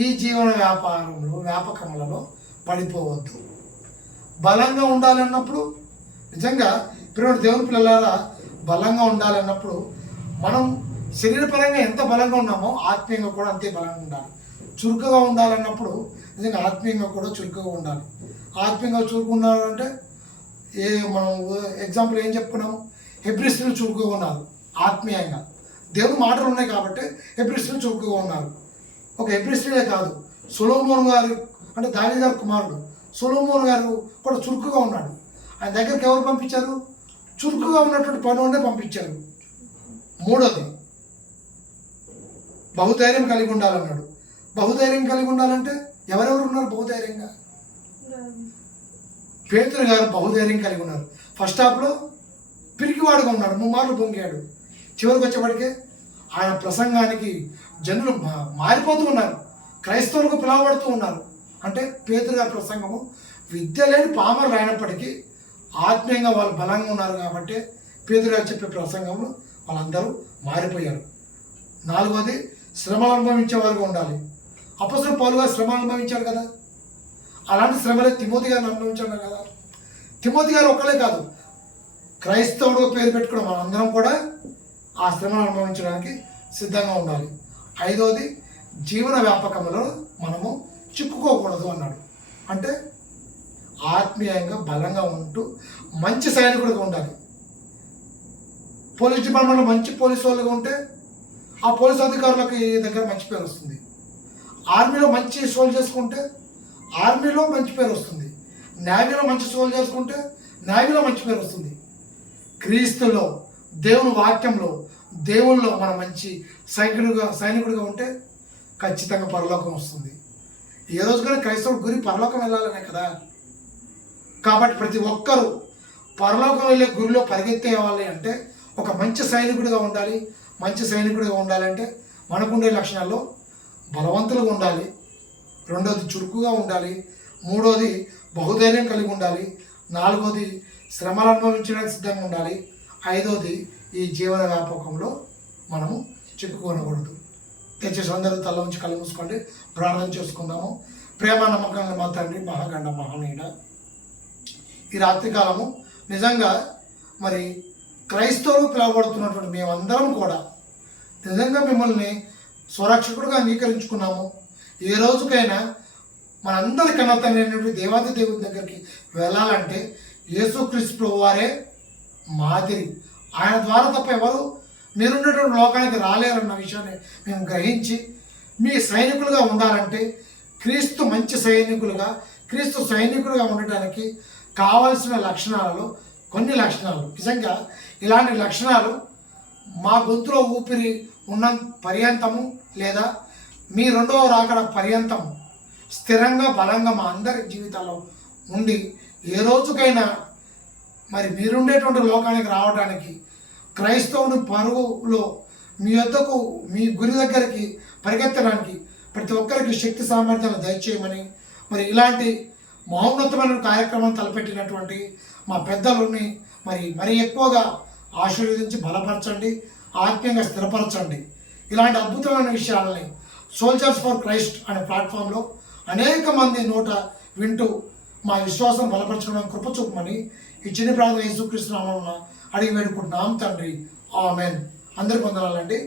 ఈ జీవన వ్యాపకములలో పడిపోవద్దు. బలంగా ఉండాలన్నప్పుడు నిజంగా ఇప్పుడు దేవుని పిల్లలారా బలంగా ఉండాలన్నప్పుడు మనం శరీరపరంగా ఎంత బలంగా ఉన్నామో ఆత్మీయంగా కూడా అంతే బలంగా ఉండాలి. చురుకుగా ఉండాలన్నప్పుడు నిజంగా ఆత్మీయంగా కూడా చురుకుగా ఉండాలి. ఆత్మీయంగా చురుకు ఉండాలంటే మనం ఎగ్జాంపుల్ ఏం చెప్పుకున్నాము? హెబ్రీస్తులు చురుకుగా ఉన్నారు ఆత్మీయంగా. దేవుని మాటలు ఉన్నాయి కాబట్టి హెబ్రీస్తులు చురుకుగా ఉన్నారు. ఒక హెబ్రీస్తులే కాదు, సొలొమోను గారు అంటే దావీదు గారి కుమారుడు సొలొమోను గారు కూడా చురుకుగా ఉన్నాడు. ఆయన దగ్గరికి ఎవరు పంపించారు? చురుకుగా ఉన్నటువంటి పనులనే పంపించారు. 3, బహుధైర్యం కలిగి ఉండాలన్నాడు. బహుధైర్యం కలిగి ఉండాలంటే ఎవరెవరు ఉన్నారు బహుధైర్యంగా? పేతురు గారు బహుధైర్యం కలిగి ఉన్నారు. ఫస్ట్ హాఫ్లో పిరికివాడుగా ఉన్నాడు, 3 మార్లు పొంగాడు. చివరికి వచ్చేప్పటికే ఆయన ప్రసంగానికి జనులు మారిపోతూ ఉన్నారు, క్రైస్తవులకు పిలువబడుతూ ఉన్నారు. అంటే పేతురు గారి ప్రసంగము విద్య లేని పామరులు అయినప్పటికీ ఆత్మీయంగా వాళ్ళు బలంగా ఉన్నారు కాబట్టి పేతురు గారు చెప్పే ప్రసంగంలో వాళ్ళందరూ మారిపోయారు. 4, శ్రమలు అనుభవించే వారుగా ఉండాలి. అపొస్తలుడు పౌలు గారు శ్రమ అనుభవించారు కదా, అలాంటి శ్రమలే తిమోతి గారిని అనుభవించారు కదా. తిమోతి గారు ఒక్కలే కాదు, క్రైస్తవుడు పేరు పెట్టుకున్న మనందరం కూడా ఆ శ్రమను అనుభవించడానికి సిద్ధంగా ఉండాలి. 5, జీవన వ్యాపకంలో మనము చిక్కుకోకూడదు అన్నాడు. అంటే ఆత్మీయంగా బలంగా ఉంటూ మంచి సైనికుడిగా ఉండాలి. పోలీస్ డిపార్ట్మెంట్లో మంచి పోలీసు వాళ్ళుగా ఉంటే ఆ పోలీస్ అధికారులకి దగ్గర మంచి పేరు వస్తుంది. ఆర్మీలో మంచి సోల్జర్స్ ఉంటే ఆర్మీలో మంచి పేరు వస్తుంది. నేవీలో మంచి సోల్జర్స్ ఉంటే నేవీలో మంచి పేరు వస్తుంది. క్రీస్తులో, దేవుని వాక్యంలో, దేవుల్లో మనం మంచి సైనికుడిగా ఉంటే ఖచ్చితంగా పరలోకం వస్తుంది. ఏ రోజు కానీ క్రైస్తవుడు గురి పరలోకం వెళ్ళాలనే కదా. కాబట్టి ప్రతి ఒక్కరూ పరలోకం వెళ్ళే గురిలో పరిగెత్తేవాలి అంటే ఒక మంచి సైనికుడిగా ఉండాలి. మంచి సైనికుడిగా ఉండాలంటే మనకుండే లక్షణాల్లో బలవంతులుగా ఉండాలి. 2, చురుకుగా ఉండాలి. 3, బహుధైర్యం కలిగి ఉండాలి. 4, శ్రమలు అనుభవించడానికి సిద్ధంగా ఉండాలి. 5, ఈ జీవన వ్యాపకంలో మనము చిక్కుకోనకూడదు. దయచేసి అందరూ తల ఉంచి కళ్ళు మూసుకోండి, ప్రార్థన చేసుకుందాము. ప్రేమ నమ్మకంగా మా తండ్రి, మహాగండ మహానీయుడ, ఈ రాత్రికాలము నిజంగా మరి క్రైస్తవులు పిలువబడుతున్నటువంటి మేమందరం కూడా నిజంగా మిమ్మల్ని స్వరక్షకుడుగా అంగీకరించుకున్నాము. ఏ రోజుకైనా మనందరి కన్నా తండ్రి దేవాది దేవుడి దగ్గరికి వెళ్ళాలంటే యేసుక్రీస్తు ప్రభువు వారే మాదిరి. ఆయన ద్వారా తప్ప ఎవరు మీరున్నటువంటి లోకానికి రాలేరన్న విషయాన్ని మేము గ్రహించి మీ సైనికులుగా ఉండాలంటే క్రీస్తు మంచి సైనికులుగా, క్రీస్తు సైనికులుగా ఉండటానికి కావలసిన లక్షణాలలో కొన్ని లక్షణాలు, నిజంగా ఇలాంటి లక్షణాలు మా గొంతులో ఊపిరి ఉన్న పర్యంతము లేదా మీ 2వ రాకడ పర్యంతం స్థిరంగా బలంగా మా అందరి జీవితాల్లో ఉండి ఏ రోజుకైనా మరి మీరుండేటువంటి లోకానికి రావడానికి క్రైస్తవుని పరుగులో మీ యొద్దకు మీ గురి దగ్గరికి పరిగెత్తడానికి ప్రతి ఒక్కరికి శక్తి సామర్థ్యాలు దయచేయమని, మరి ఇలాంటి మహోన్నతమైన కార్యక్రమం తలపెట్టినటువంటి మా పెద్దలని మరి ఎక్కువగా ఆశీర్వదించి బలపరచండి, ఆత్మీయంగా స్థిరపరచండి. ఇలాంటి అద్భుతమైన విషయాలని సోల్జర్స్ ఫర్ క్రైస్ట్ అనే ప్లాట్ఫామ్లో అనేక మంది నోట వింటూ మా విశ్వాసం బలపరచడం కృప చూపమని ఈ చిన్న ప్రాంతం యేసుక్రీస్తు నామమున అడిగి వేడుకుంటున్నాం తండ్రి. ఆమెన్. అందరికి వందనాలండి.